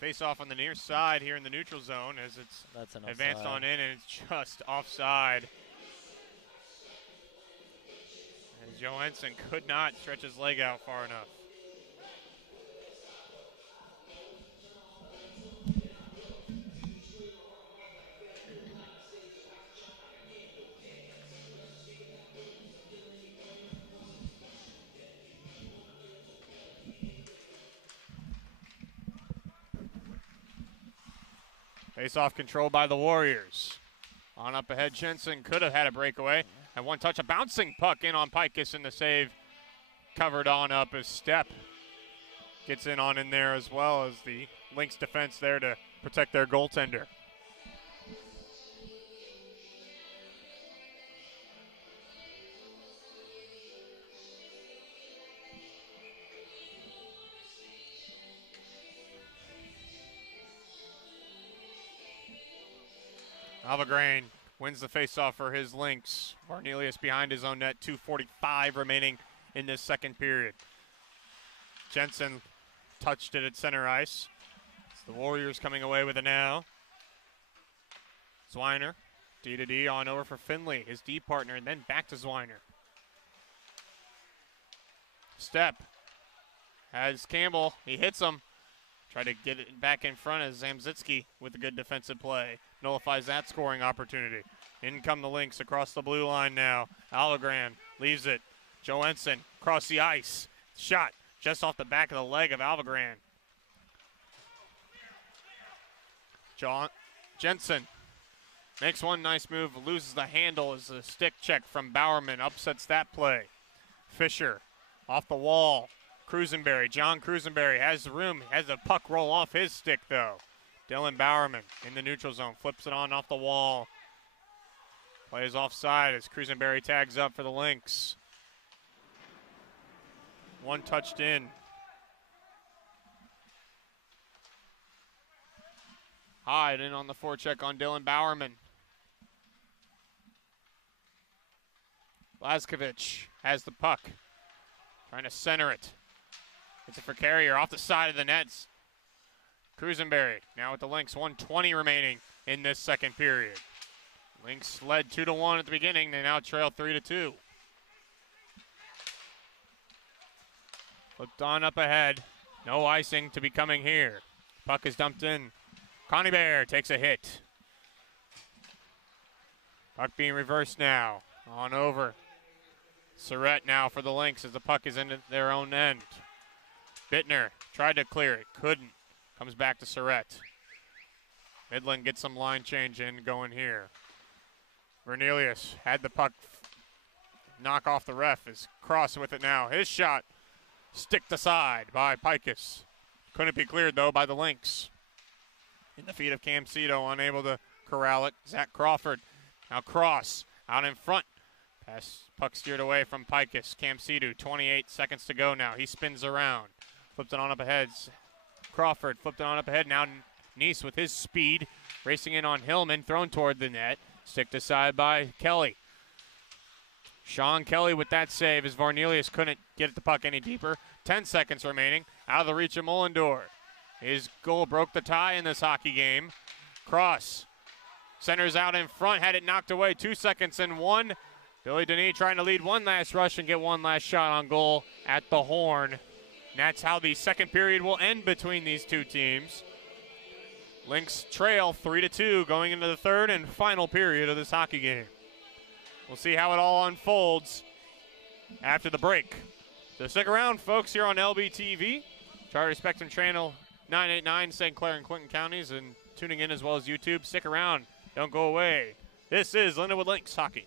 Face off on the near side here in the neutral zone as it's advanced on in, and it's just offside. And Johansson could not stretch his leg out far enough. Face-off control by the Warriors. On up ahead, Jensen could have had a breakaway. And one touch, a bouncing puck in on Pikus, in the save. Covered on up as Step gets in on in there, as well as the Lynx defense there to protect their goaltender. Alvagrain wins the faceoff for his Lynx. Varnelius behind his own net, 2:45 remaining in this second period. Jensen touched it at center ice. It's the Warriors coming away with it now. Zwiner, D to D on over for Finley, his D partner, and then back to Zwiner. Step has Campbell, he hits him. Try to get it back in front of Zamzitsky with a good defensive play. Nullifies that scoring opportunity. In come the Lynx across the blue line now. Alvagran leaves it. Joensen across the ice. Shot just off the back of the leg of Alvagran. Jensen makes one nice move, loses the handle as a stick check from Bowerman upsets that play. Fisher off the wall. Cruisenberry, John Cruisenberry has the room, has the puck roll off his stick though. Dylan Bowerman in the neutral zone, flips it on off the wall. Plays offside as Cruisenberry tags up for the Lynx. One touched in. Hyde in on the forecheck on Dylan Bowerman. Blazkowicz has the puck, trying to center it. It's it for Carrier off the side of the nets. Cruisenberry now with the Lynx, 1:20 remaining in this second period. Lynx led 2-1 at the beginning. They now trail 3-2. Flipped on up ahead. No icing to be coming here. Puck is dumped in. Connie Bear takes a hit. Puck being reversed now. On over. Surrett now for the Lynx as the puck is in their own end. Bittner tried to clear it, couldn't. Comes back to Surrett. Midland gets some line change in going here. Vernelius had the puck knock off the ref. Is Cross with it now. His shot sticked aside by Pikus. Couldn't be cleared though by the Lynx. In the feet of Cam Cito, unable to corral it. Zach Crawford now Cross out in front. Pass puck steered away from Pikus. Cam Cito, 28 seconds to go now. He spins around. Flipped it on up ahead. Crawford flipped it on up ahead. Now Neese with his speed. Racing in on Hillman. Thrown toward the net. Sticked aside by Kelly. Sean Kelly with that save as Varnelius couldn't get the puck any deeper. 10 seconds remaining. Out of the reach of Mullendor. His goal broke the tie in this hockey game. Cross. Centers out in front. Had it knocked away. 2 seconds and one. Billy Denis trying to lead one last rush and get one last shot on goal at the horn. And that's how the second period will end between these two teams. Lynx trail 3-2 going into the third and final period of this hockey game. We'll see how it all unfolds after the break. So stick around, folks, here on LBTV, Charter Spectrum Channel 989, St. Clair and Clinton counties, and tuning in as well as YouTube. Stick around. Don't go away. This is Lindenwood Lynx hockey.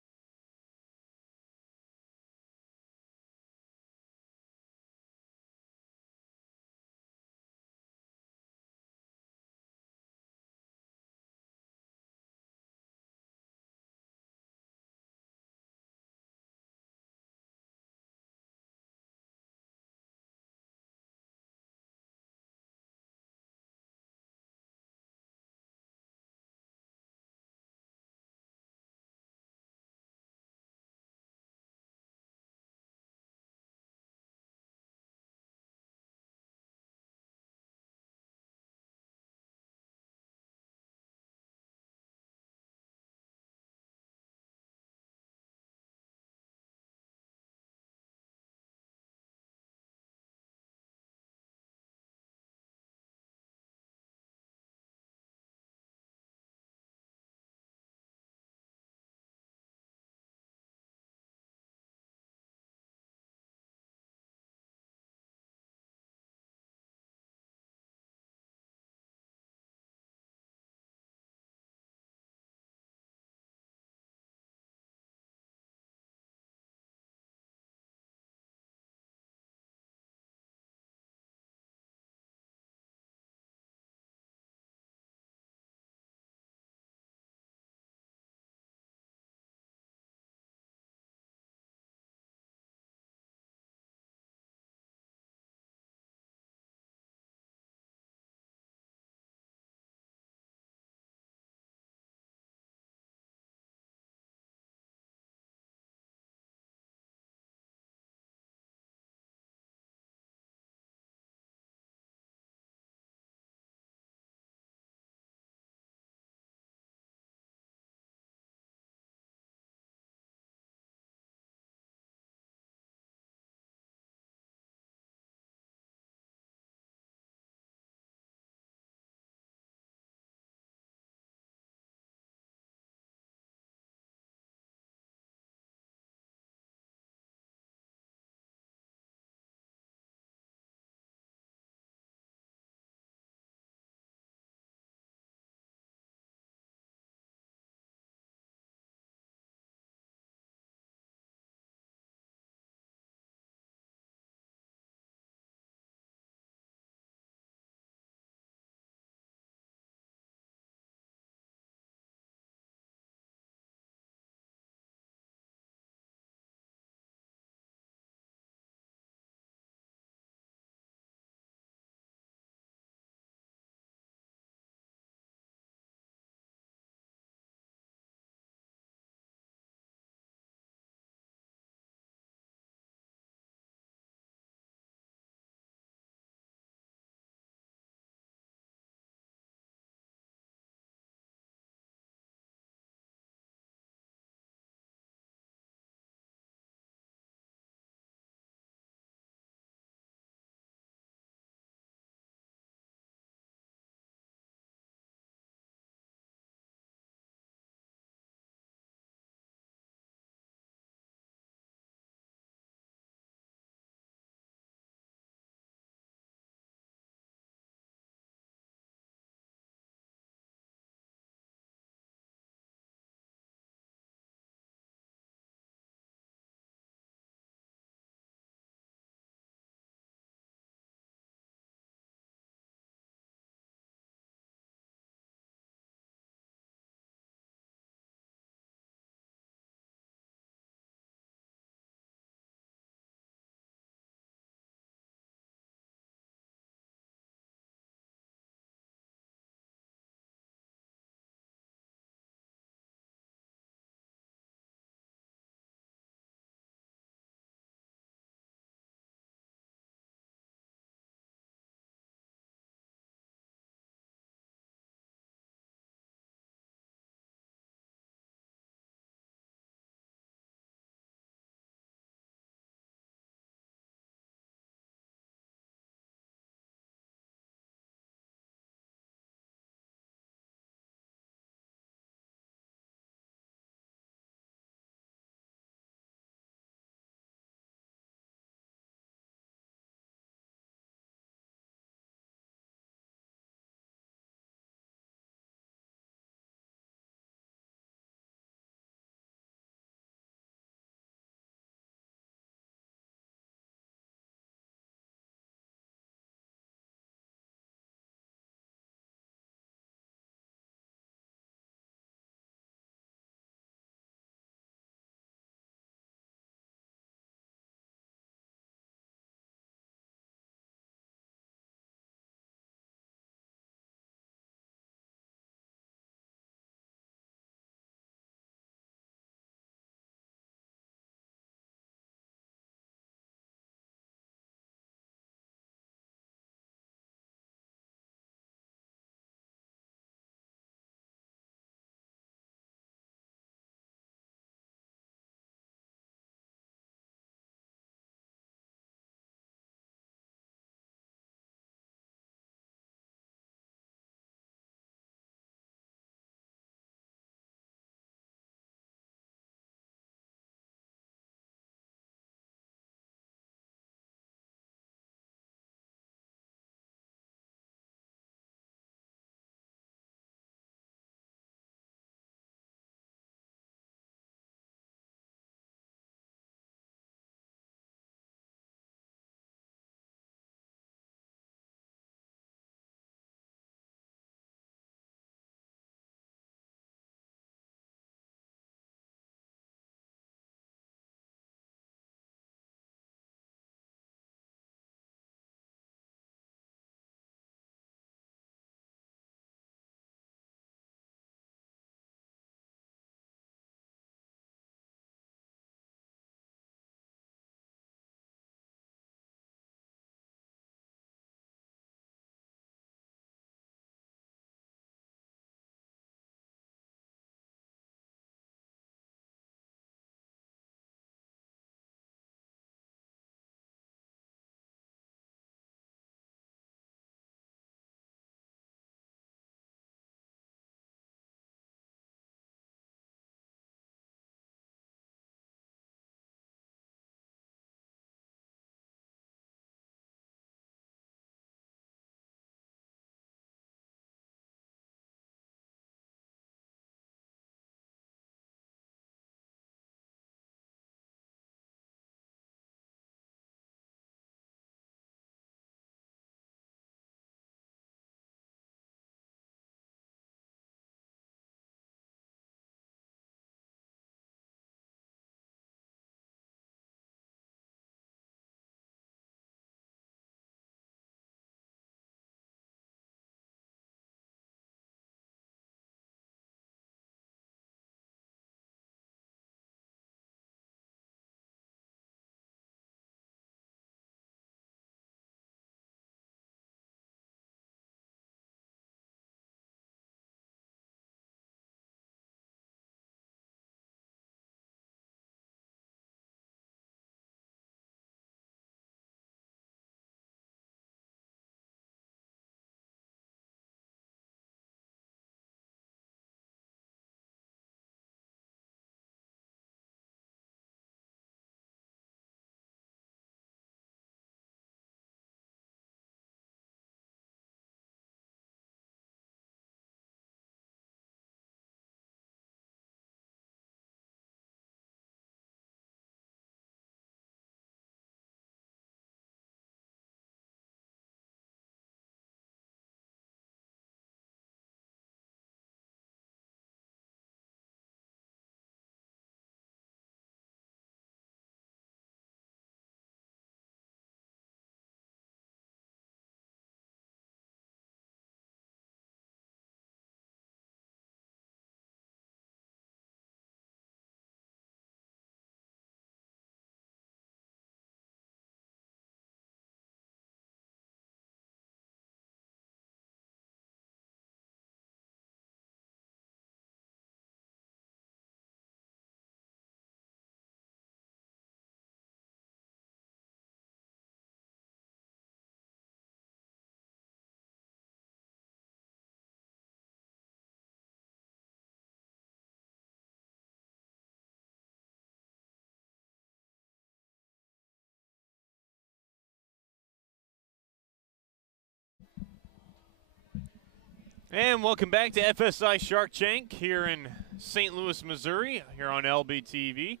And welcome back to FSI Shark Tank here in St. Louis, Missouri, here on LBTV.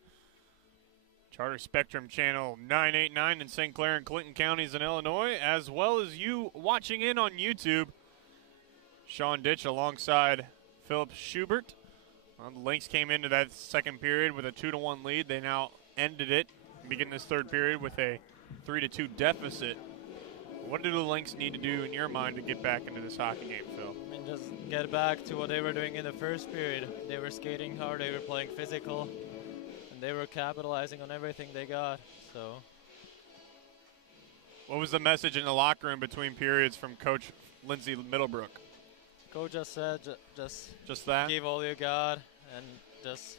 Charter Spectrum Channel 989 in St. Clair and Clinton counties in Illinois, as well as you watching in on YouTube. Sean Ditch alongside Philip Schubert. The Lynx came into that second period with a 2-1 lead. They now ended it, begin this third period with a 3-2 deficit. What do the Lynx need to do in your mind to get back into this hockey game, Phil? I mean, just get back to what they were doing in the first period. They were skating hard, they were playing physical, and they were capitalizing on everything they got. So, what was the message in the locker room between periods from Coach Lindsay Middlebrook? Coach just said, just that. Give all you got, and just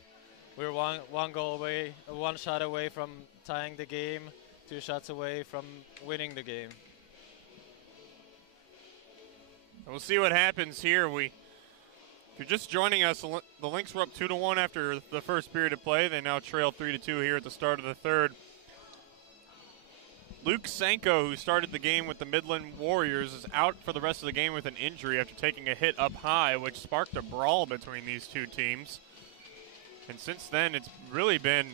we're one goal away, one shot away from tying the game, 2 shots away from winning the game. We'll see what happens here. If you're just joining us, the Lynx were up 2-1 after the first period of play. They now trail 3-2 here at the start of the third. Luke Sanko, who started the game with the Midland Warriors, is out for the rest of the game with an injury after taking a hit up high, which sparked a brawl between these two teams. And since then, it's really been,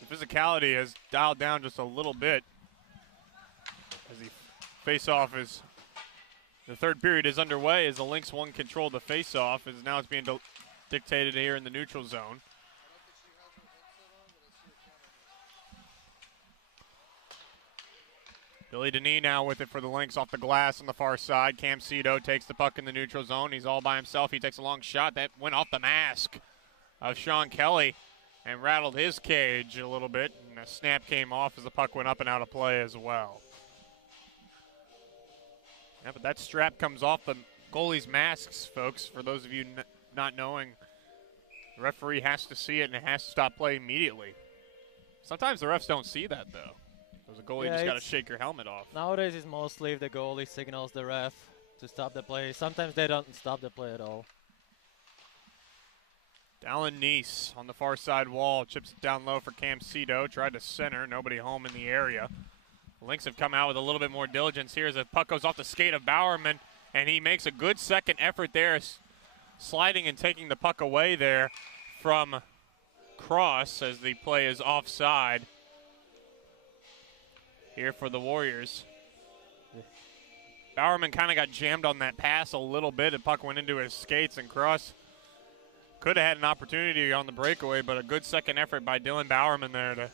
the physicality has dialed down just a little bit as the face-off is. The third period is underway as the Lynx won control of the face-off, as now it's being dictated here in the neutral zone. Billy Denis now with it for the Lynx off the glass on the far side. Cam Cito takes the puck in the neutral zone. He's all by himself. He takes a long shot. That went off the mask of Sean Kelly and rattled his cage a little bit. And a snap came off as the puck went up and out of play as well. Yeah, but that strap comes off the goalie's masks, folks. For those of you not knowing, the referee has to see it and it has to stop play immediately. Sometimes the refs don't see that, though. Because the goalie just got to shake your helmet off. Nowadays, it's mostly the goalie signals the ref to stop the play. Sometimes they don't stop the play at all. Dallin Neese on the far side wall. Chips it down low for Cam Cito. Tried to center. Nobody home in the area. The Lynx have come out with a little bit more diligence here as the puck goes off the skate of Bowerman, and he makes a good second effort there, sliding and taking the puck away there from Cross as the play is offside here for the Warriors. Bowerman kind of got jammed on that pass a little bit. The puck went into his skates, and Cross could have had an opportunity on the breakaway, but a good second effort by Dylan Bowerman there to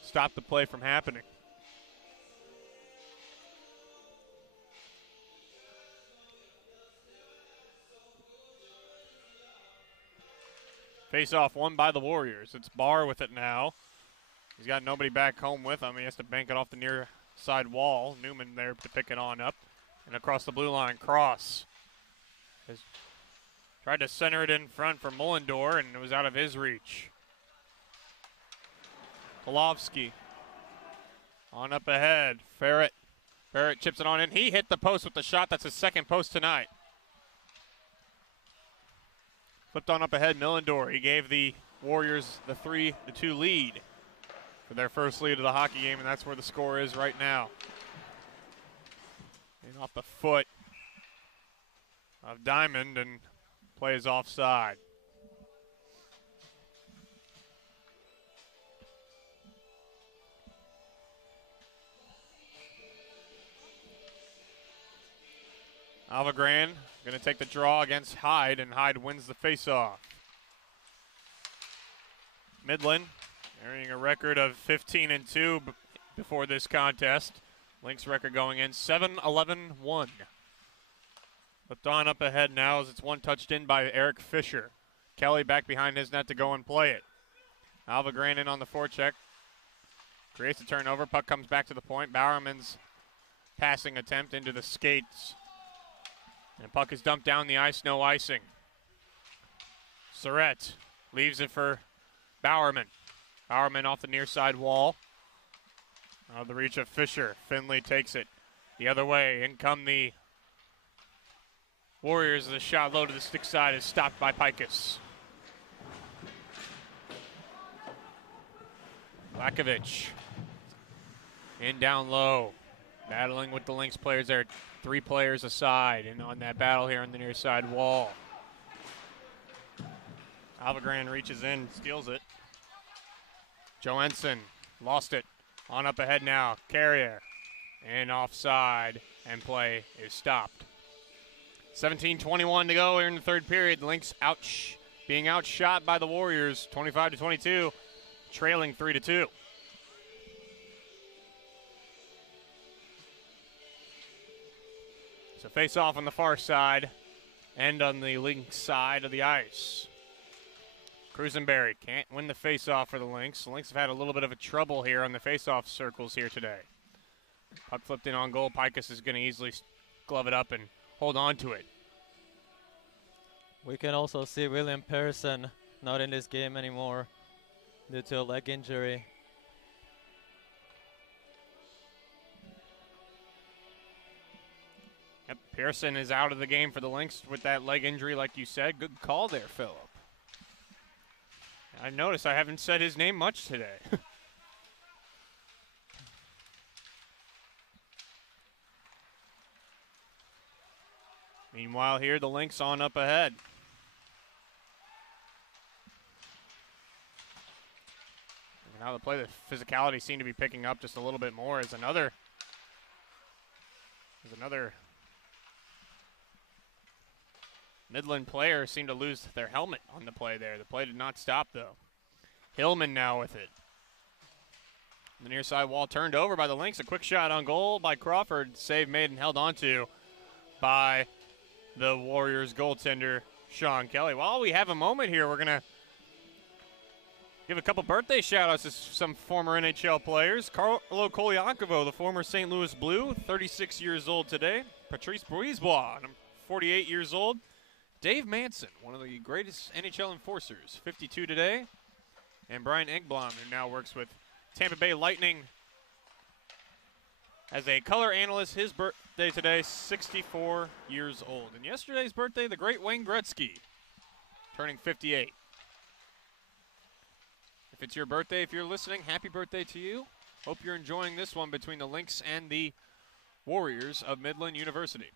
stop the play from happening. Face-off won by the Warriors. It's Barr with it now. He's got nobody back home with him. He has to bank it off the near side wall. Newman there to pick it on up. And across the blue line, Cross has tried to center it in front for Mullendor, and it was out of his reach. Kolovsky on up ahead. Ferret chips it on in. He hit the post with the shot. That's his second post tonight. Flipped on up ahead, Millendor. He gave the Warriors the 3-2 lead for their first lead of the hockey game, and that's where the score is right now. And off the foot of Diamond, and plays offside. Alvagran going to take the draw against Hyde, and Hyde wins the faceoff. Midland carrying a record of 15-2 before this contest. Lynx record going in 7-11-1. Flipped on up ahead now as it's one touched in by Eric Fisher. Kelly back behind his net to go and play it. Alvagran in on the forecheck. Creates a turnover. Puck comes back to the point. Bowerman's passing attempt into the skates. And puck is dumped down the ice, no icing. Surrett leaves it for Bowerman. Bowerman off the near side wall. Out of the reach of Fisher. Finley takes it the other way. In come the Warriors. The shot low to the stick side is stopped by Pikus. Lakovic in down low. Battling with the Lynx players there. 3 players aside and on that battle here on the near side wall. Alvagran reaches in, steals it. Johansson lost it. On up ahead now. Carrier. And offside. And play is stopped. 17:21 to go here in the third period. Lynx being outshot by the Warriors, 25-22, trailing 3-2. So face off on the far side and on the Lynx side of the ice. Cruisenberry can't win the face-off for the Lynx. The Lynx have had a little bit of a trouble here on the face-off circles here today. Puck flipped in on goal. Pikus is going to easily glove it up and hold on to it. We can also see William Pearson not in this game anymore due to a leg injury. Yep, Pearson is out of the game for the Lynx with that leg injury, like you said. Good call there, Philip. I noticed I haven't said his name much today. Meanwhile here, the Lynx on up ahead. Now the play, the physicality seemed to be picking up just a little bit more as another Midland player seemed to lose their helmet on the play there. The play did not stop, though. Hillman now with it. The near side wall turned over by the Lynx. A quick shot on goal by Crawford. Save made and held onto by the Warriors goaltender, Sean Kelly. While we have a moment here, we're going to give a couple birthday shout-outs to some former NHL players. Carlo Koliakovo, the former St. Louis Blue, 36 years old today. Patrice Brisebois, 48 years old. Dave Manson, one of the greatest NHL enforcers, 52 today. And Brian Engblom, who now works with Tampa Bay Lightning as a color analyst. His birthday today, 64 years old. And yesterday's birthday, the great Wayne Gretzky, turning 58. If it's your birthday, if you're listening, happy birthday to you. Hope you're enjoying this one between the Lynx and the Warriors of Midland University.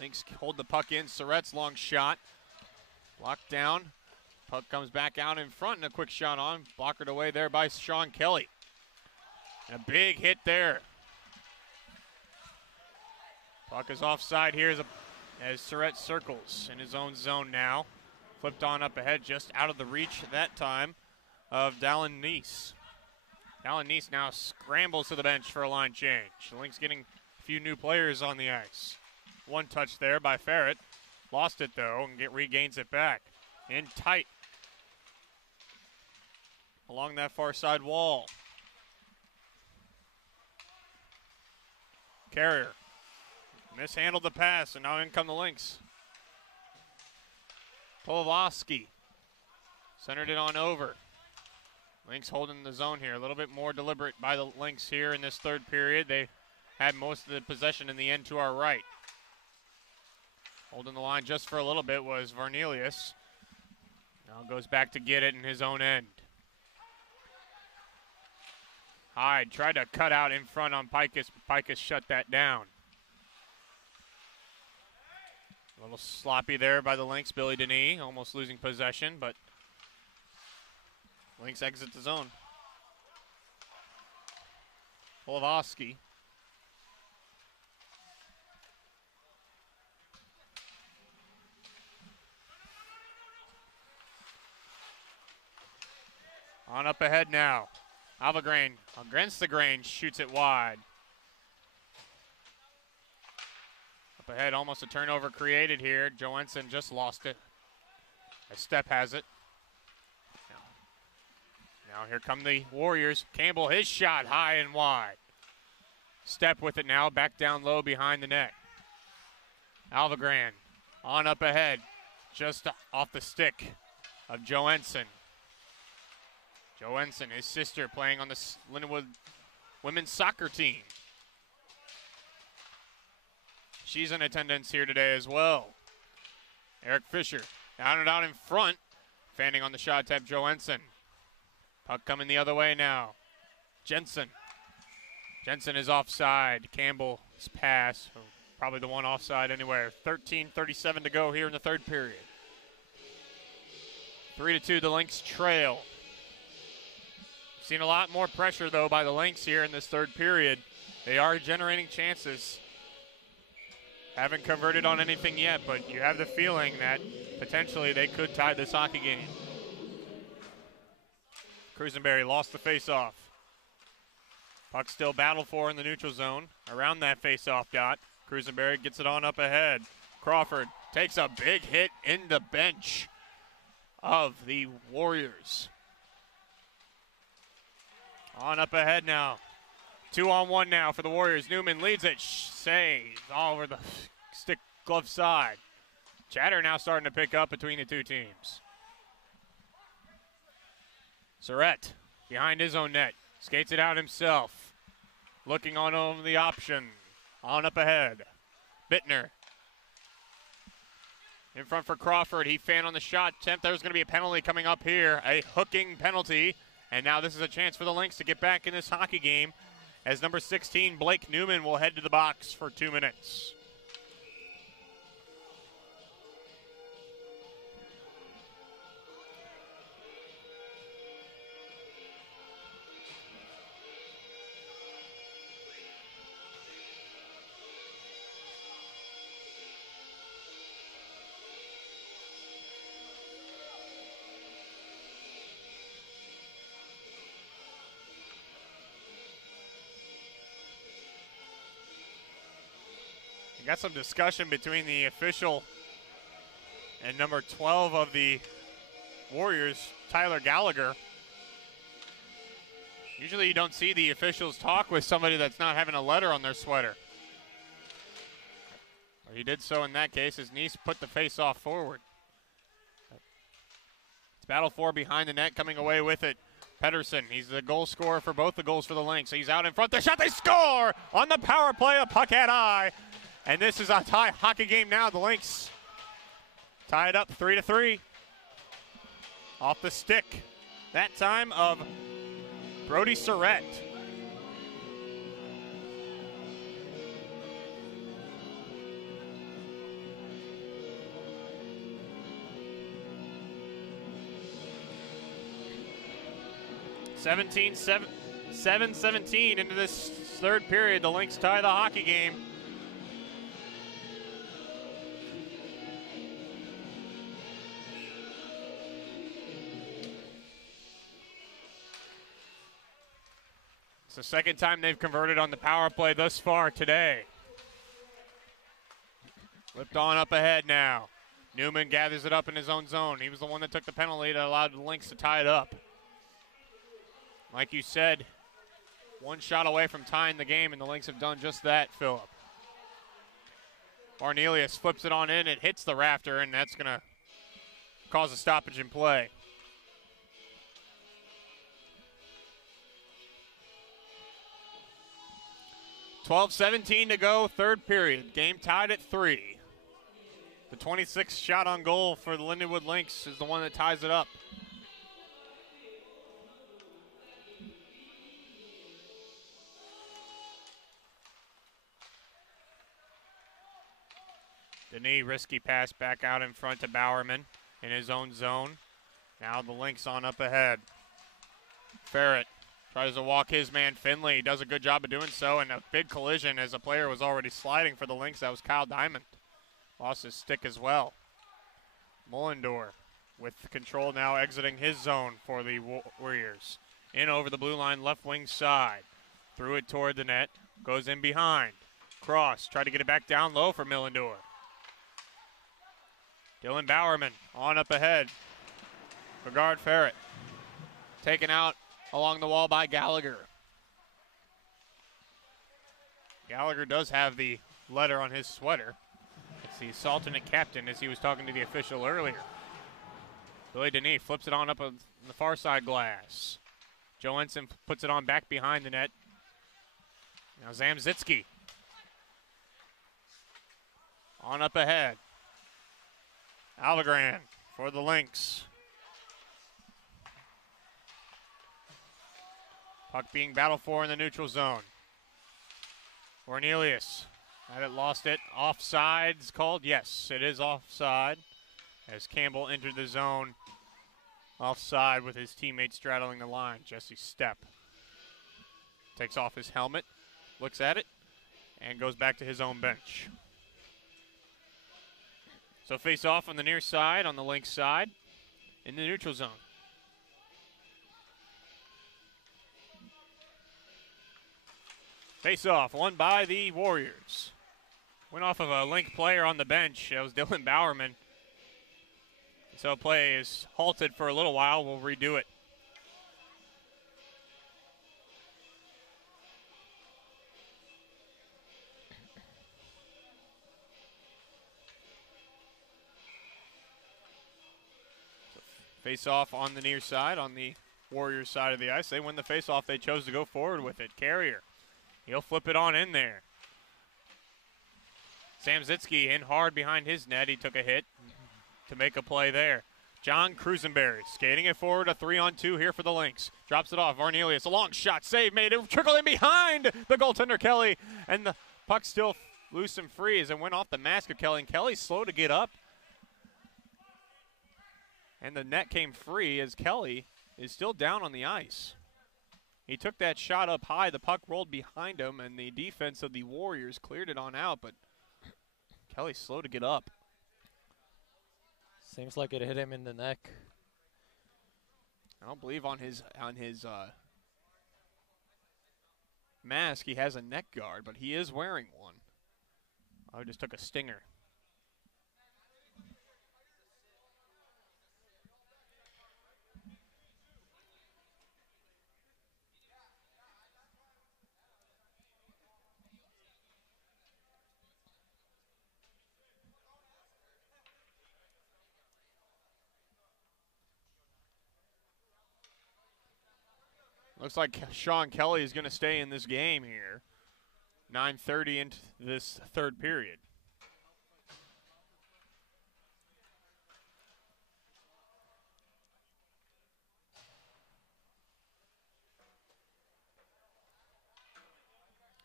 Lynx hold the puck in. Surratt's long shot. Blocked down. Puck comes back out in front and a quick shot on. Blockered away there by Sean Kelly. And a big hit there. Puck is offside here as Surratt circles in his own zone now. Flipped on up ahead, just out of the reach that time of Dallin Neese. Dallin Neese now scrambles to the bench for a line change. The Lynx getting a few new players on the ice. One touch there by Ferret. Lost it though and regains it back. In tight. Along that far side wall. Carrier. Mishandled the pass and now in come the Lynx. Polovsky. Centered it on over. Lynx holding the zone here. A little bit more deliberate by the Lynx here in this third period. They had most of the possession in the end to our right. Holding the line just for a little bit was Varnelius. Now goes back to get it in his own end. Hyde tried to cut out in front on Pikus, but Pikus shut that down. A little sloppy there by the Lynx. Billy Denis almost losing possession, but Lynx exit the zone. Polovsky. On up ahead now. Alvagrain against the grain, shoots it wide. Up ahead, almost a turnover created here. Johansson just lost it. A step has it. Now here come the Warriors. Campbell, his shot high and wide. Step with it now, back down low behind the net. Alvagran on up ahead, just off the stick of Johansson. Johansson, his sister, playing on the Lindenwood women's soccer team. She's in attendance here today as well. Eric Fisher down and out in front, fanning on the shot attempt, Johansson. Puck coming the other way now. Jensen. Jensen is offside. Campbell's pass, probably the one offside anywhere. 13:37 to go here in the third period. 3-2, the Lynx trail. Seen a lot more pressure, though, by the Lynx here in this third period. They are generating chances. Haven't converted on anything yet, but you have the feeling that potentially they could tie this hockey game. Cruisenberry lost the faceoff. Puck still battled for in the neutral zone. Around that faceoff dot, Cruisenberry gets it on up ahead. Crawford takes a big hit in the bench of the Warriors. On up ahead now. 2-on-1 now for the Warriors. Newman leads it. Saves all over the stick glove side. Chatter now starting to pick up between the two teams. Surratt behind his own net. Skates it out himself. Looking on over the option. On up ahead. Bittner. In front for Crawford. He fanned on the shot attempt. There's going to be a penalty coming up here. A hooking penalty. And now this is a chance for the Lynx to get back in this hockey game, as number 16, Blake Newman, will head to the box for 2 minutes. Got some discussion between the official and number 12 of the Warriors, Tyler Gallagher. Usually you don't see the officials talk with somebody that's not having a letter on their sweater. Well, he did so in that case. His niece put the face-off forward. It's battle for behind the net, coming away with it. Pedersen, he's the goal scorer for both the goals for the Lynx. He's out in front. The shot, they score on the power play, a puck at eye. And this is a tie hockey game now. The Lynx tie it up 3-3. Off the stick, that time of Brody Surratt. $7-17 into this third period. The Lynx tie the hockey game. It's the second time they've converted on the power play thus far today. Flipped on up ahead now. Newman gathers it up in his own zone. He was the one that took the penalty that allowed the Lynx to tie it up. Like you said, one shot away from tying the game, and the Lynx have done just that, Phillip. Arnelius flips it on in. It hits the rafter, and that's going to cause a stoppage in play. $12-17 to go, third period. Game tied at 3. The 26th shot on goal for the Lindenwood Lynx is the one that ties it up. Denis, risky pass back out in front to Bowerman in his own zone. Now the Lynx on up ahead. Ferret tries to walk his man Finley. He does a good job of doing so, and a big collision as a player was already sliding for the Lynx. That was Kyle Diamond. Lost his stick as well. Mullendor with control now exiting his zone for the Warriors. In over the blue line, left wing side. Threw it toward the net. Goes in behind. Cross, tried to get it back down low for Mullendor. Dylan Bowerman on up ahead. Regard Ferret. Taken out along the wall by Gallagher. Gallagher does have the letter on his sweater. It's the alternate captain, as he was talking to the official earlier. Billy Denis flips it on up on the far side glass. Joe Ensign puts it on back behind the net. Now Zamzitsky on up ahead. Alvegran for the Lynx. Puck being battled for in the neutral zone. Cornelius Had it, lost it. Offside's called. Yes, it is offside as Campbell entered the zone. Offside with his teammate straddling the line. Jesse Stepp takes off his helmet, looks at it, and goes back to his own bench. So face off on the near side, on the Lynx side, in the neutral zone. Face off, won by the Warriors. Went off of a Lynx player on the bench. That was Dylan Bowerman. So play is halted for a little while. We'll redo it. Face off on the near side, on the Warriors side of the ice. They win the face off. They chose to go forward with it. Carrier. He'll flip it on in there. Samzitsky in hard behind his net. He took a hit to make a play there. John Cruisenberry skating it forward, a 3-on-2 here for the Lynx. Drops it off. Varnelius, a long shot, save made. It trickled in behind the goaltender Kelly, and the puck still loose and free as it went off the mask of Kelly. And Kelly's slow to get up, and the net came free as Kelly is still down on the ice. He took that shot up high. The puck rolled behind him, and the defense of the Warriors cleared it on out, but Kelly's slow to get up. Seems like it hit him in the neck. I don't believe on his mask he has a neck guard, but he is wearing one. Oh, he just took a stinger. Looks like Sean Kelly is going to stay in this game here. 9:30 into this third period.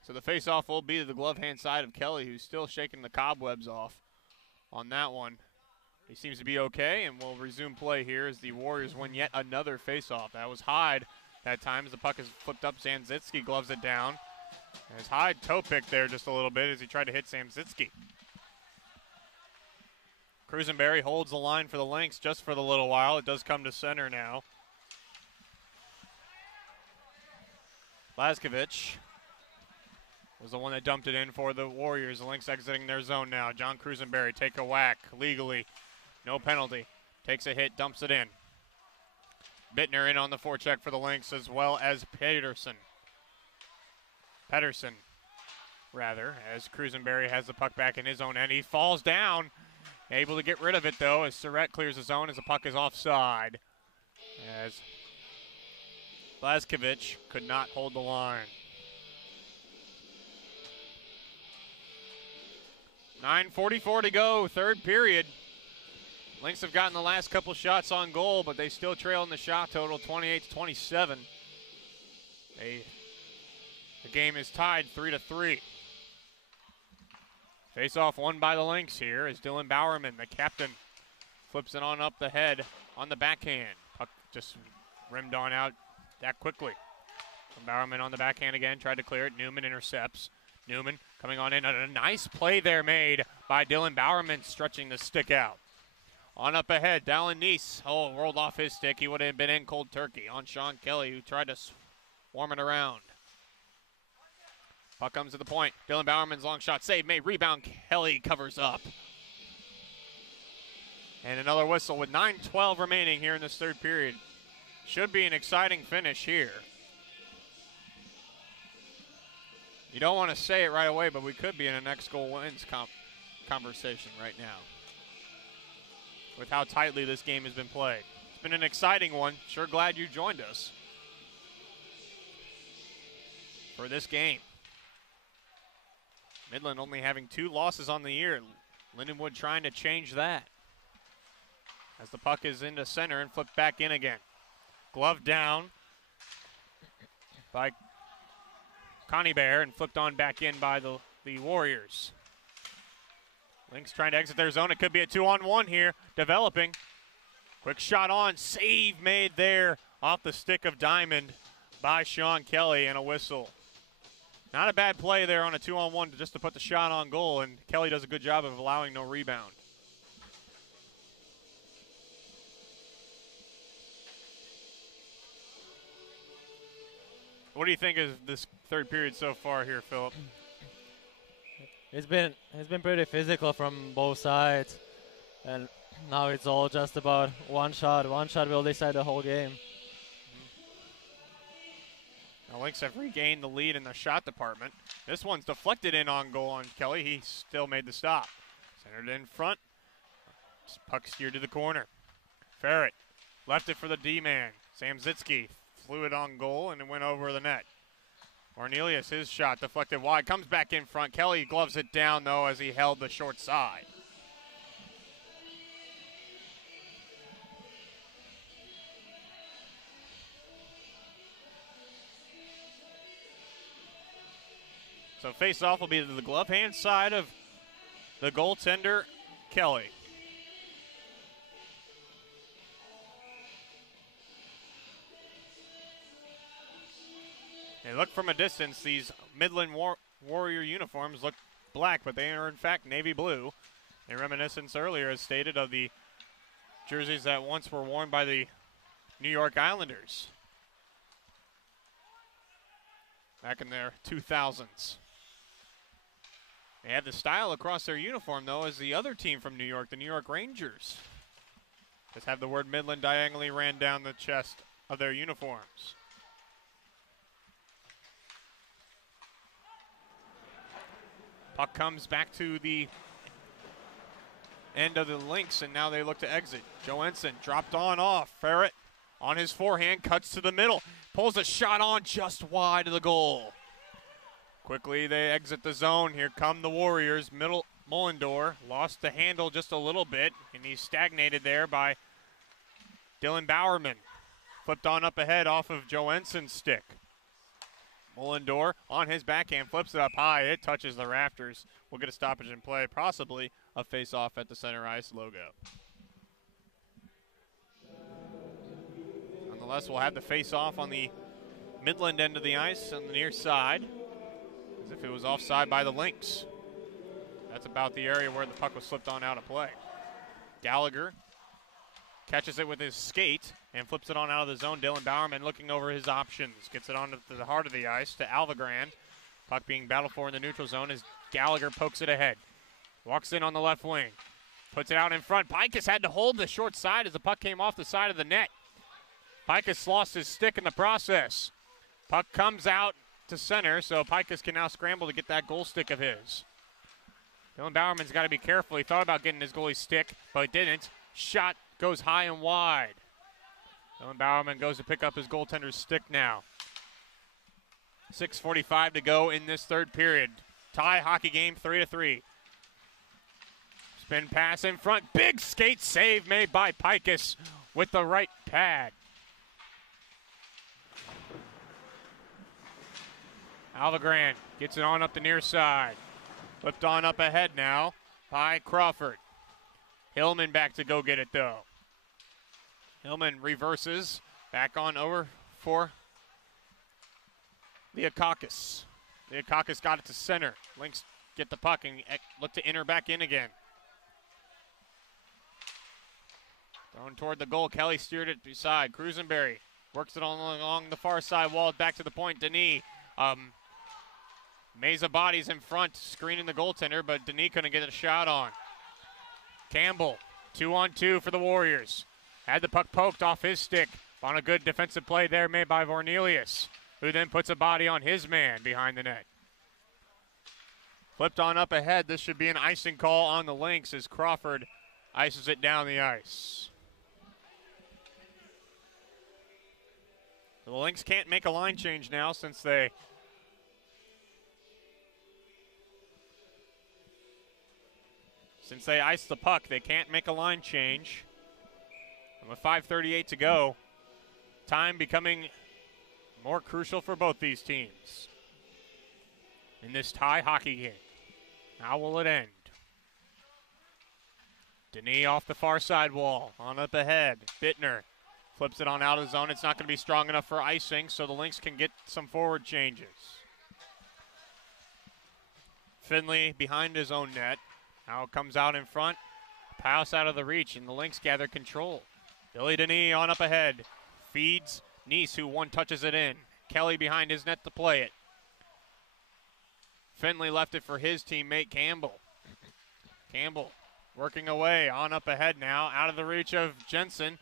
So the face-off will be to the glove hand side of Kelly, who's still shaking the cobwebs off on that one. He seems to be okay, and we'll resume play here as the Warriors win yet another face-off. That was Hyde. That time as the puck is flipped up, Samzitsky gloves it down. As Hyde toe-picked there just a little bit as he tried to hit Samzitsky. Cruisenberry holds the line for the Lynx just for the little while. It does come to center now. Blazkowicz was the one that dumped it in for the Warriors. The Lynx exiting their zone now. John Cruisenberry take a whack legally. No penalty. Takes a hit, dumps it in. Bittner in on the forecheck for the Lynx, as well as Pedersen, as Cruisenberry has the puck back in his own end. He falls down, able to get rid of it, though, as Surratt clears the zone as the puck is offside. As Blazkowicz could not hold the line. 9:44 to go, third period. Lynx have gotten the last couple shots on goal, but they still trail in the shot total, 28-27. The game is tied 3-3. Face-off won by the Lynx here as Dylan Bowerman, the captain, flips it on up the head on the backhand. Puck just rimmed on out that quickly. Bowerman on the backhand again, tried to clear it. Newman intercepts. Newman coming on in. A nice play there made by Dylan Bowerman, stretching the stick out. On up ahead, Dallin Neese. Oh, rolled off his stick. He would have been in cold turkey on Sean Kelly, who tried to swarm it around. Puck comes to the point. Dylan Bowerman's long shot save made. Rebound. Kelly covers up. And another whistle with 9:12 remaining here in this third period. Should be an exciting finish here. You don't want to say it right away, but we could be in a next goal wins conversation right now, with how tightly this game has been played. It's been an exciting one. Sure glad you joined us for this game. Midland only having 2 losses on the year. Lindenwood trying to change that. As the puck is into center and flipped back in again. Glove down by Connie Bear and flipped on back in by the the Warriors. Lynx trying to exit their zone. It could be a 2-on-1 here, developing. Quick shot on, save made there off the stick of Diamond by Sean Kelly, and a whistle. Not a bad play there on a 2-on-1 just to put the shot on goal, and Kelly does a good job of allowing no rebound. What do you think of this third period so far here, Philip? It's been pretty physical from both sides, and now it's all just about one shot. One shot will decide the whole game. Now Lynx have regained the lead in the shot department. This one's deflected in on goal on Kelly. He still made the stop. Centered in front. Puck steered to the corner. Ferret left it for the D-man. Sam Zitsky flew it on goal and it went over the net. Cornelius, his shot deflected wide, comes back in front. Kelly gloves it down, though, as he held the short side. So face-off will be to the glove hand side of the goaltender, Kelly. They look from a distance. These Midland Warrior uniforms look black, but they are in fact navy blue. A reminiscence earlier, as stated, of the jerseys that once were worn by the New York Islanders back in their 2000s. They have the style across their uniform, though, as the other team from New York, the New York Rangers. Just have the word Midland diagonally ran down the chest of their uniforms. Puck comes back to the end of the Lynx, and now they look to exit. Johansson dropped on off. Ferret on his forehand, cuts to the middle. Pulls a shot on just wide of the goal. Quickly they exit the zone. Here come the Warriors. Mullendor lost the handle just a little bit, and he's stagnated there by Dylan Bowerman. Flipped on up ahead off of Johansson's stick. Mullendor on his backhand, flips it up high. It touches the rafters. We'll get a stoppage in play, possibly a face-off at the center ice logo. Nonetheless, we'll have the face-off on the Midland end of the ice on the near side, as if it was offside by the Lynx. That's about the area where the puck was slipped on out of play. Gallagher catches it with his skate and flips it on out of the zone. Dylan Bowerman looking over his options. Gets it on to the heart of the ice to Alvagrand. Puck being battled for in the neutral zone as Gallagher pokes it ahead. Walks in on the left wing. Puts it out in front. Pikus had to hold the short side as the puck came off the side of the net. Pikus lost his stick in the process. Puck comes out to center, so Pikus can now scramble to get that goal stick of his. Dylan Bowerman's got to be careful. He thought about getting his goalie's stick, but didn't. Shot goes high and wide. Dylan Bowerman goes to pick up his goaltender's stick now. 6:45 to go in this third period. Tie hockey game 3-3. Spin pass in front. Big skate save made by Pikus with the right pad. Alvagrand gets it on up the near side. Flipped on up ahead now by Crawford. Hillman back to go get it, though. Hillman reverses. Back on over for Liakakis. Liakakis got it to center. Lynx get the puck and look to enter back in again. Thrown toward the goal. Kelly steered it beside. Cruisenberry works it along the far side wall. Back to the point. Denis. Meza bodies in front, screening the goaltender, but Denis couldn't get a shot on. Campbell, 2-on-2 for the Warriors. Had the puck poked off his stick on a good defensive play there made by Vornelius, who then puts a body on his man behind the net. Flipped on up ahead. This should be an icing call on the Lynx as Crawford ices it down the ice. The Lynx can't make a line change now since they iced the puck. They can't make a line change. And with 5:38 to go, time becoming more crucial for both these teams in this tie hockey game. How will it end? Denis off the far side wall, on up ahead. Bittner flips it on out of zone. It's not going to be strong enough for icing, so the Lynx can get some forward changes. Finley behind his own net. Now it comes out in front. Pass out of the reach, and the Lynx gather control. Billy Denis on up ahead. Feeds Nice, who one touches it in. Kelly behind his net to play it. Finley left it for his teammate Campbell. Campbell working away, on up ahead now, out of the reach of Jensen,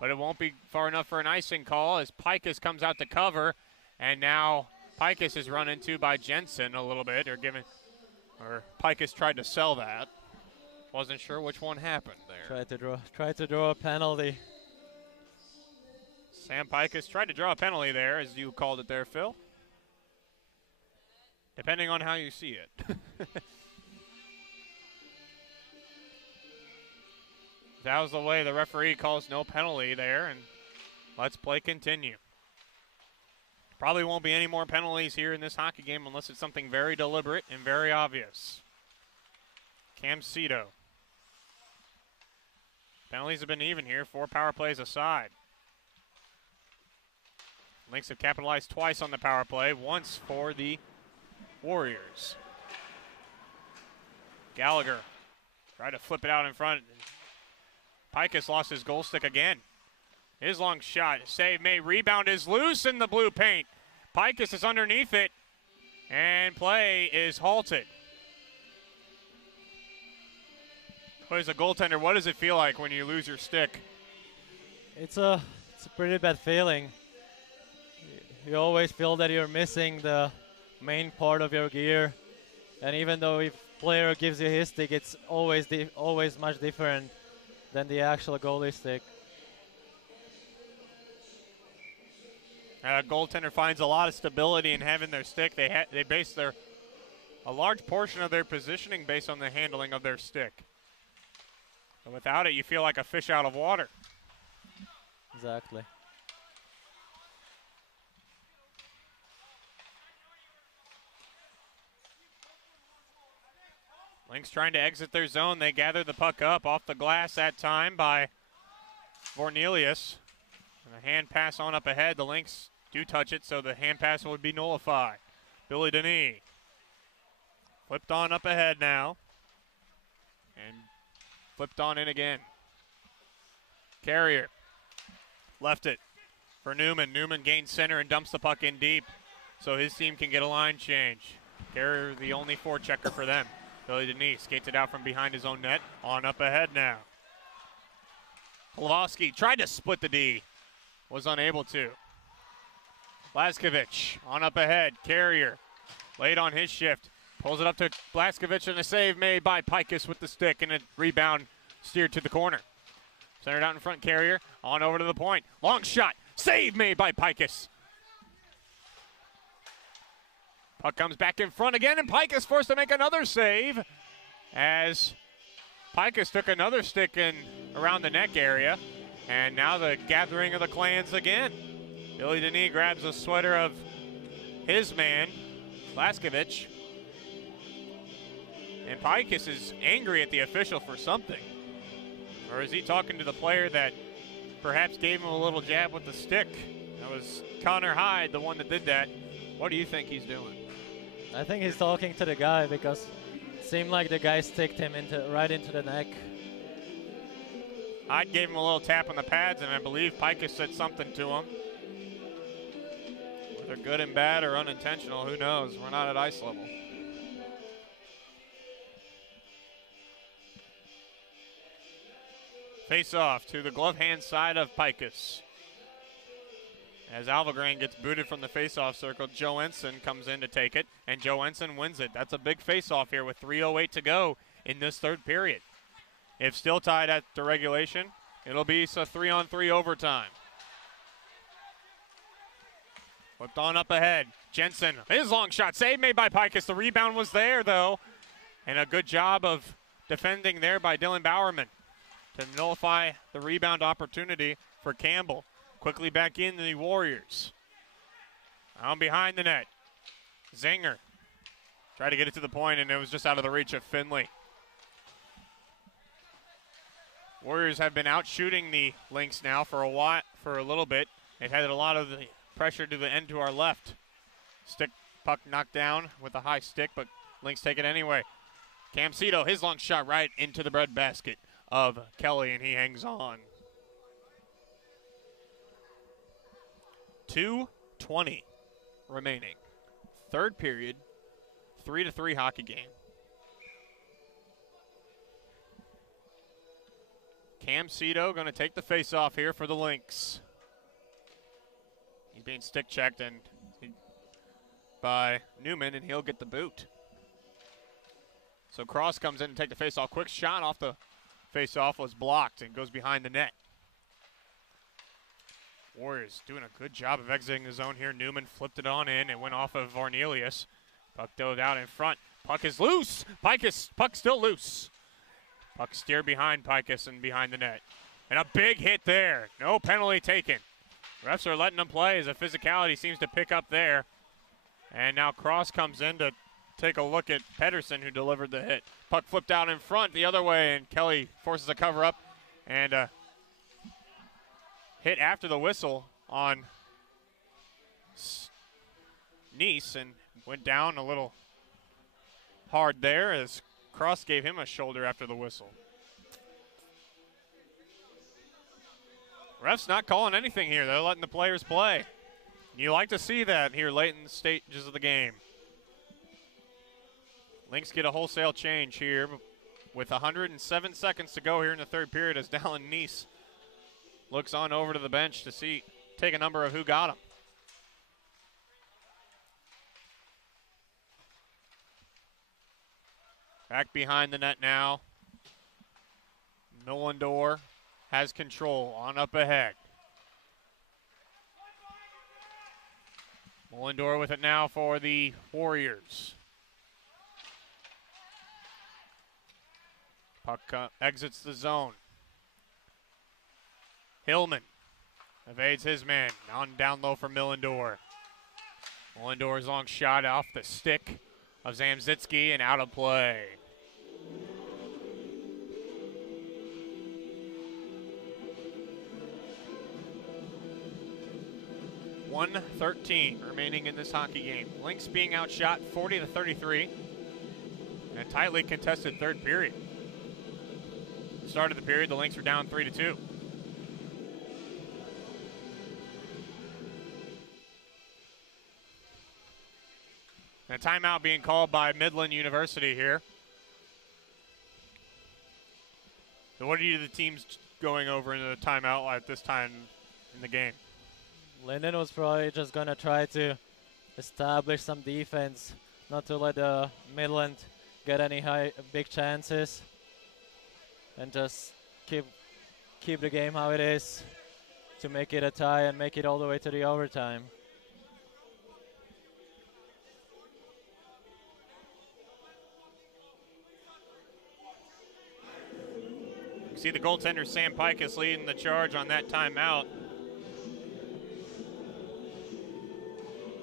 but it won't be far enough for an icing call as Pikus comes out to cover, and now Pikus is run into by Jensen a little bit, or Pikus tried to sell that. Wasn't sure which one happened there. Tried to draw a penalty. Sam Pikus tried to draw a penalty there, as you called it there, Phil. Depending on how you see it. That was the way the referee calls no penalty there, and let's play continue. Probably won't be any more penalties here in this hockey game unless it's something very deliberate and very obvious. Cam Cito. Penalties have been even here, 4 power plays aside. Lynx have capitalized twice on the power play, once for the Warriors. Gallagher tried to flip it out in front. Pikus lost his goal stick again. His long shot, save made, rebound is loose in the blue paint. Pikus is underneath it, and play is halted. As a goaltender, what does it feel like when you lose your stick? It's a pretty bad feeling. You always feel that you're missing the main part of your gear, and even though if player gives you his stick, it's always much different than the actual goalie stick. A goaltender finds a lot of stability in having their stick. They base a large portion of their positioning based on the handling of their stick. And without it, you feel like a fish out of water. Exactly. Lynx trying to exit their zone. They gather the puck up off the glass that time by Vornelius. And a hand pass on up ahead. The Lynx do touch it, so the hand pass would be nullified. Billy Denis flipped on up ahead now. And flipped on in again. Carrier left it for Newman. Newman gains center and dumps the puck in deep so his team can get a line change. Carrier the only forechecker for them. Billy Denis skates it out from behind his own net. On up ahead now. Kowalski tried to split the D. Was unable to. Blaskovich on up ahead. Carrier late on his shift. Pulls it up to Blaskovich, and a save made by Pikus with the stick, and a rebound steered to the corner. Centered out in front, Carrier on over to the point. Long shot. Save made by Pikus. Puck comes back in front again, and Pikus forced to make another save as Pikus took another stick in around the neck area. And now the gathering of the clans again. Billy Denis grabs the sweater of his man, Blaskovich. And Pikus is angry at the official for something. Or is he talking to the player that perhaps gave him a little jab with the stick? That was Connor Hyde, the one that did that. What do you think he's doing? I think he's talking to the guy because it seemed like the guy sticked him right into the neck. Hyde gave him a little tap on the pads, and I believe Pikus said something to him. Whether good and bad or unintentional, who knows? We're not at ice level. Face off to the glove hand side of Pikus. As Alvagran gets booted from the face-off circle, Joe Ensign comes in to take it, and Joe Ensign wins it. That's a big face-off here with 3:08 to go in this third period. If still tied at the regulation, it'll be a 3-on-3 overtime. Flipped on up ahead. Jensen, his long shot, save made by Pikus. The rebound was there, though, and a good job of defending there by Dylan Bowerman to nullify the rebound opportunity for Campbell. Quickly back in the Warriors. Down behind the net. Zinger Tried to get it to the point, and it was just out of the reach of Finley. Warriors have been out shooting the Lynx now for a little bit. They've had a lot of the pressure to the end to our left. Puck knocked down with a high stick, but Lynx take it anyway. Cam Cito, his long shot right into the breadbasket of Kelly, and he hangs on. 2:20 remaining. Third period, 3-3 hockey game. Cam Cito going to take the face-off here for the Lynx. He's being stick-checked by Newman, and he'll get the boot. So Cross comes in and take the face-off. Quick shot off the face-off was blocked and goes behind the net. Warriors doing a good job of exiting the zone here. Newman flipped it on in. It went off of Varnelius. Puck dove out in front. Puck is loose. Puck still loose. Puck steered behind Pikus and behind the net. And a big hit there. No penalty taken. Refs are letting them play as the physicality seems to pick up there. And now Cross comes in to take a look at Pedersen, who delivered the hit. Puck flipped out in front the other way, and Kelly forces a cover up and hit after the whistle on Nice and went down a little hard there as Cross gave him a shoulder after the whistle. Refs not calling anything here. They're letting the players play. You like to see that here late in the stages of the game. Lynx get a wholesale change here with 107 seconds to go here in the third period as Dallin Nice looks on over to the bench to take a number of who got him. Back behind the net now. Millendor has control on up ahead. Millendor with it now for the Warriors. Puck exits the zone. Hillman evades his man. On down low for Millendor. Millendor's long shot off the stick of Zamzitsky and out of play. .113 remaining in this hockey game. Lynx being outshot 40-33 in a tightly contested third period. Start of the period, the Lynx were down 3-2. And a timeout being called by Midland University here. So what are the teams going over into the timeout at this time in the game? Linden was probably just going to try to establish some defense, not to let Midland get any big chances, and just keep the game how it is to make it a tie and make it all the way to the overtime. See the goaltender Sam Pikus leading the charge on that timeout.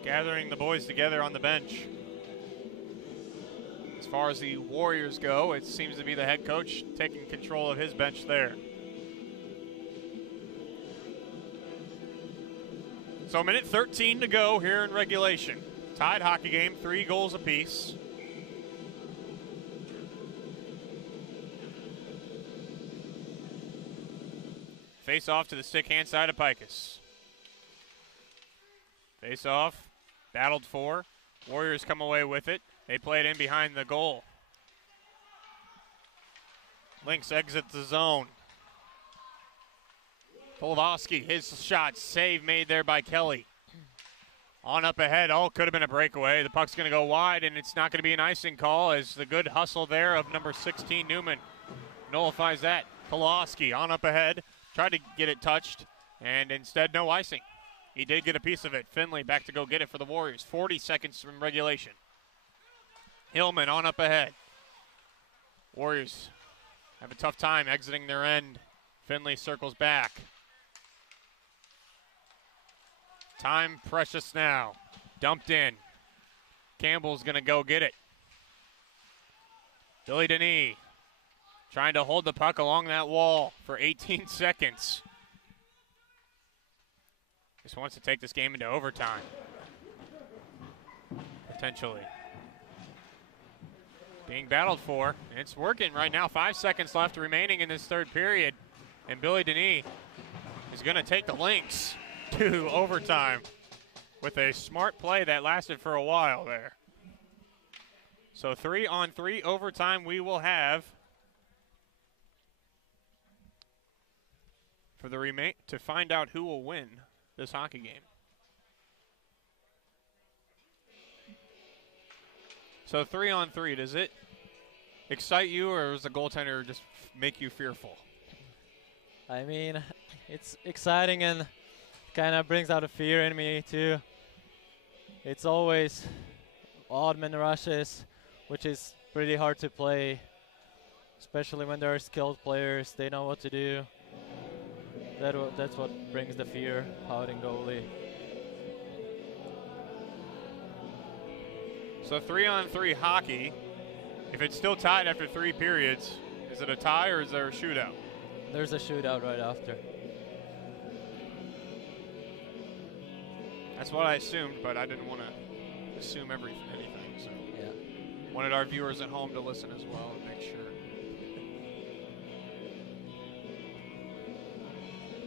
Gathering the boys together on the bench. As far as the Warriors go, it seems to be the head coach taking control of his bench there. So 1:13 to go here in regulation. Tied hockey game, 3 goals apiece. Face off to the stick hand side of Pikus. Face off, battled for. Warriors come away with it. They play it in behind the goal. Lynx exits the zone. Polovsky, his shot, save made there by Kelly. On up ahead, could have been a breakaway. The puck's gonna go wide, and it's not gonna be an icing call as the good hustle there of number 16, Newman, nullifies that. Polovsky on up ahead, tried to get it touched, and instead no icing. He did get a piece of it. Finley back to go get it for the Warriors. 40 seconds from regulation. Hillman on up ahead. Warriors have a tough time exiting their end. Finley circles back. Time precious now. Dumped in. Campbell's going to go get it. Billy Denis trying to hold the puck along that wall for 18 seconds. Just wants to take this game into overtime. Potentially. Being battled for. It's working right now. 5 seconds left remaining in this third period. And Billy Denis is going to take the Lynx to overtime with a smart play that lasted for a while there. So 3-on-3 overtime we will have for the to find out who will win this hockey game. So 3-on-3, does it excite you, or does the goaltender just make you fearful? I mean, it's exciting and kind of brings out a fear in me too. It's always odd man rushes, which is pretty hard to play, especially when there are skilled players. They know what to do. That's what brings the fear out in goalie. So 3-on-3 hockey. If it's still tied after 3 periods, is it a tie or is there a shootout? There's a shootout right after. That's what I assumed, but I didn't want to assume anything. So Yeah. Wanted our viewers at home to listen as well and make sure.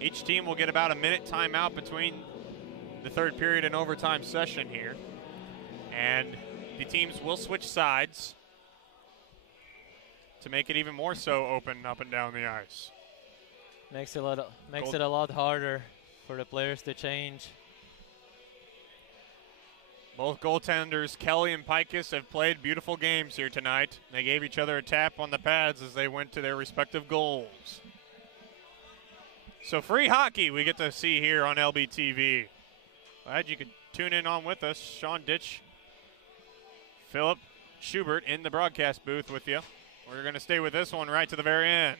Each team will get about a minute timeout between the third period and overtime session here. And the teams will switch sides to make it even more so open up and down the ice. Makes it a lot harder for the players to change. Both goaltenders, Kelly and Pikus, have played beautiful games here tonight. They gave each other a tap on the pads as they went to their respective goals. So free hockey we get to see here on LBTV. Glad you could tune in on with us. Sean Ditch, Philip Schubert in the broadcast booth with you. We're going to stay with this one right to the very end.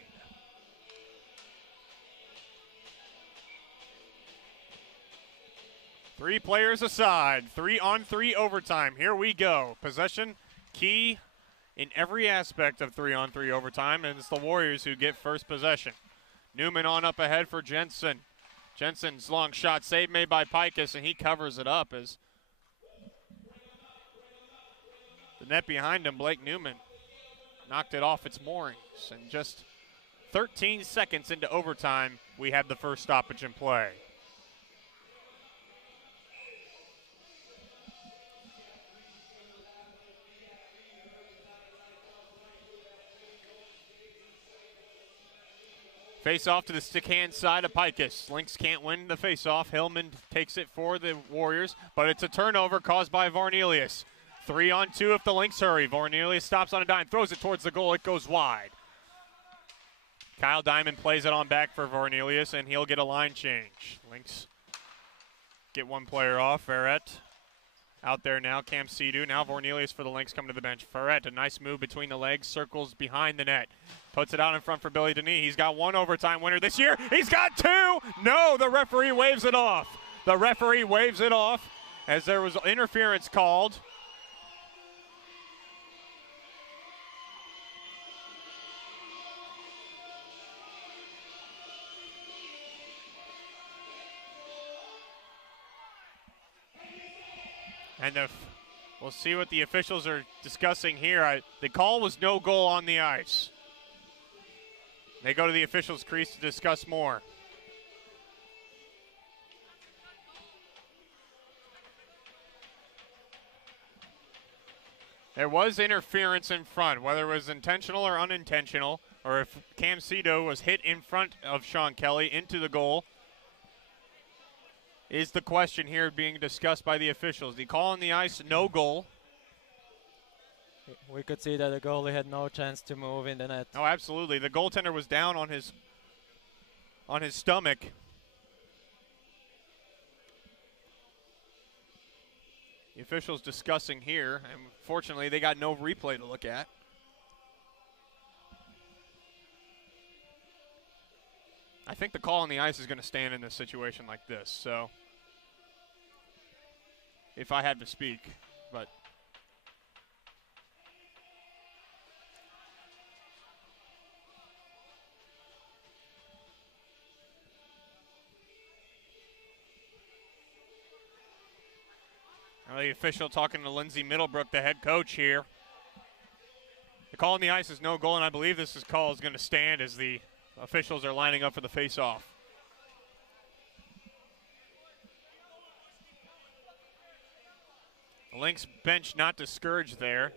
Three players aside, 3-on-3 overtime. Here we go. Possession key in every aspect of 3-on-3 overtime, and it's the Warriors who get first possession. Newman on up ahead for Jensen. Jensen's long shot save made by Pikus, and he covers it up as the net behind him, Blake Newman, knocked it off its moorings. And just 13 seconds into overtime, we have the first stoppage in play. Face off to the stick hand side of Pikus. Lynx can't win the face off. Hillman takes it for the Warriors, but it's a turnover caused by Varnelius. 3-on-2 if the Lynx hurry. Varnelius stops on a dime, throws it towards the goal. It goes wide. Kyle Diamond plays it on back for Varnelius, and he'll get a line change. Lynx get one player off. Ferret out there now. Cam Sidhu. Now Varnelius for the Lynx coming to the bench. Ferret, a nice move between the legs, circles behind the net. Puts it out in front for Billy Denis. He's got one overtime winner this year. He's got two. No, the referee waves it off. The referee waves it off as there was interference called. And we'll see what the officials are discussing here. The call was no goal on the ice. They go to the officials' crease to discuss more. There was interference in front, whether it was intentional or unintentional, or if Cam Sidhu was hit in front of Sean Kelly into the goal, is the question here being discussed by the officials. The call on the ice, no goal. We could see that the goalie had no chance to move in the net. Oh, absolutely. The goaltender was down on his stomach. The officials discussing here, and fortunately they got no replay to look at. I think the call on the ice is going to stand in a situation like this, so if I had to speak, but Now the official talking to Lindsey Middlebrook, the head coach here. The call on the ice is no goal, and I believe this call is going to stand as the officials are lining up for the face-off. The Lynx bench not discouraged there.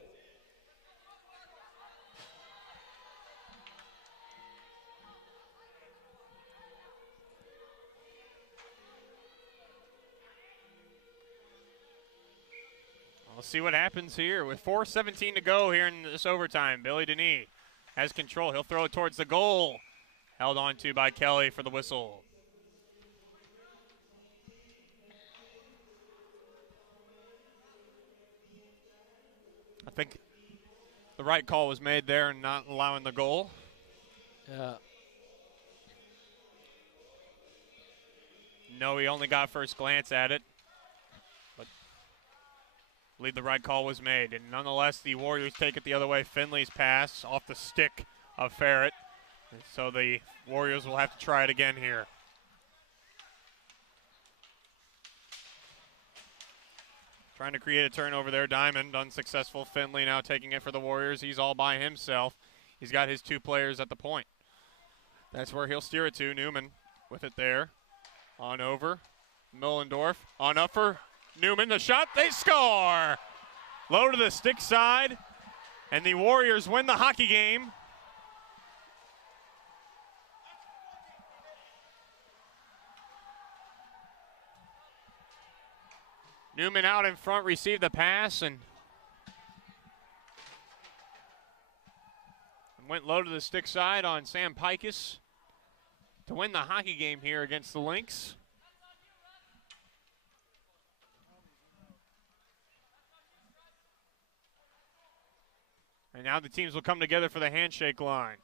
We'll see what happens here with 4:17 to go here in this overtime. Billy Denis has control. He'll throw it towards the goal. Held on to by Kelly for the whistle. I think the right call was made there and not allowing the goal. Yeah. No, he only got first glance at it. But I believe the right call was made. And nonetheless, the Warriors take it the other way. Finley's pass off the stick of Ferret. So the Warriors will have to try it again here. Trying to create a turnover there. Diamond unsuccessful. Finley now taking it for the Warriors. He's all by himself. He's got his two players at the point. That's where he'll steer it to. Newman with it there. On over. Millendorf on up for Newman. The shot. They score! Low to the stick side. And the Warriors win the hockey game. Newman out in front, received the pass and went low to the stick side on Sam Pikus to win the hockey game here against the Lynx. And now the teams will come together for the handshake line.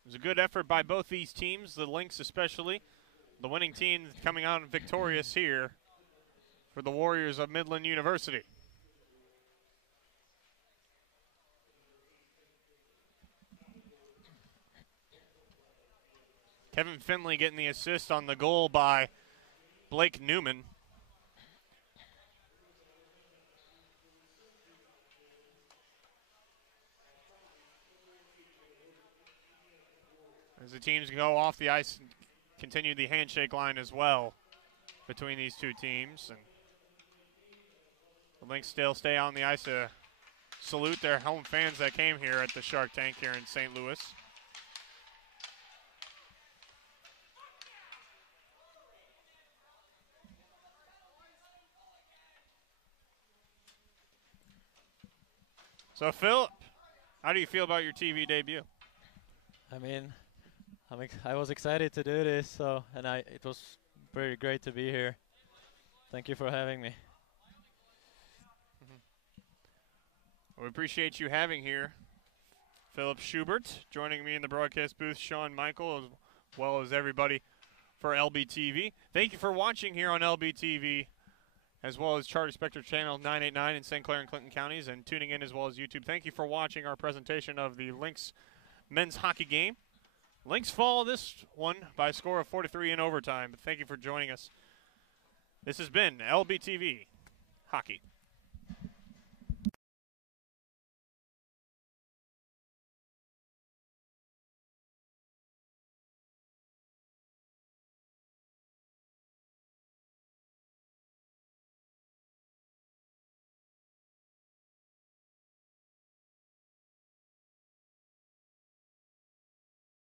It was a good effort by both these teams, the Lynx especially. The winning team coming out victorious here for the Warriors of Midland University. Kevin Finley getting the assist on the goal by Blake Newman. As the teams go off the ice and continue the handshake line as well between these two teams. And the Lynx still stay on the ice to salute their home fans that came here at the Shark Tank here in St. Louis. So, Philip, how do you feel about your TV debut? I mean, I was excited to do this, and it was very great to be here. Thank you for having me. Well, we appreciate you having here Philip Schubert, joining me in the broadcast booth, Sean Michael, as well as everybody for LBTV. Thank you for watching here on LBTV, as well as Charter Spectrum Channel 989 in St. Clair and Clinton counties, and tuning in as well as YouTube. Thank you for watching our presentation of the Lynx men's hockey game. Lynx fall this one by a score of 43 in overtime. But thank you for joining us. This has been LBTV Hockey.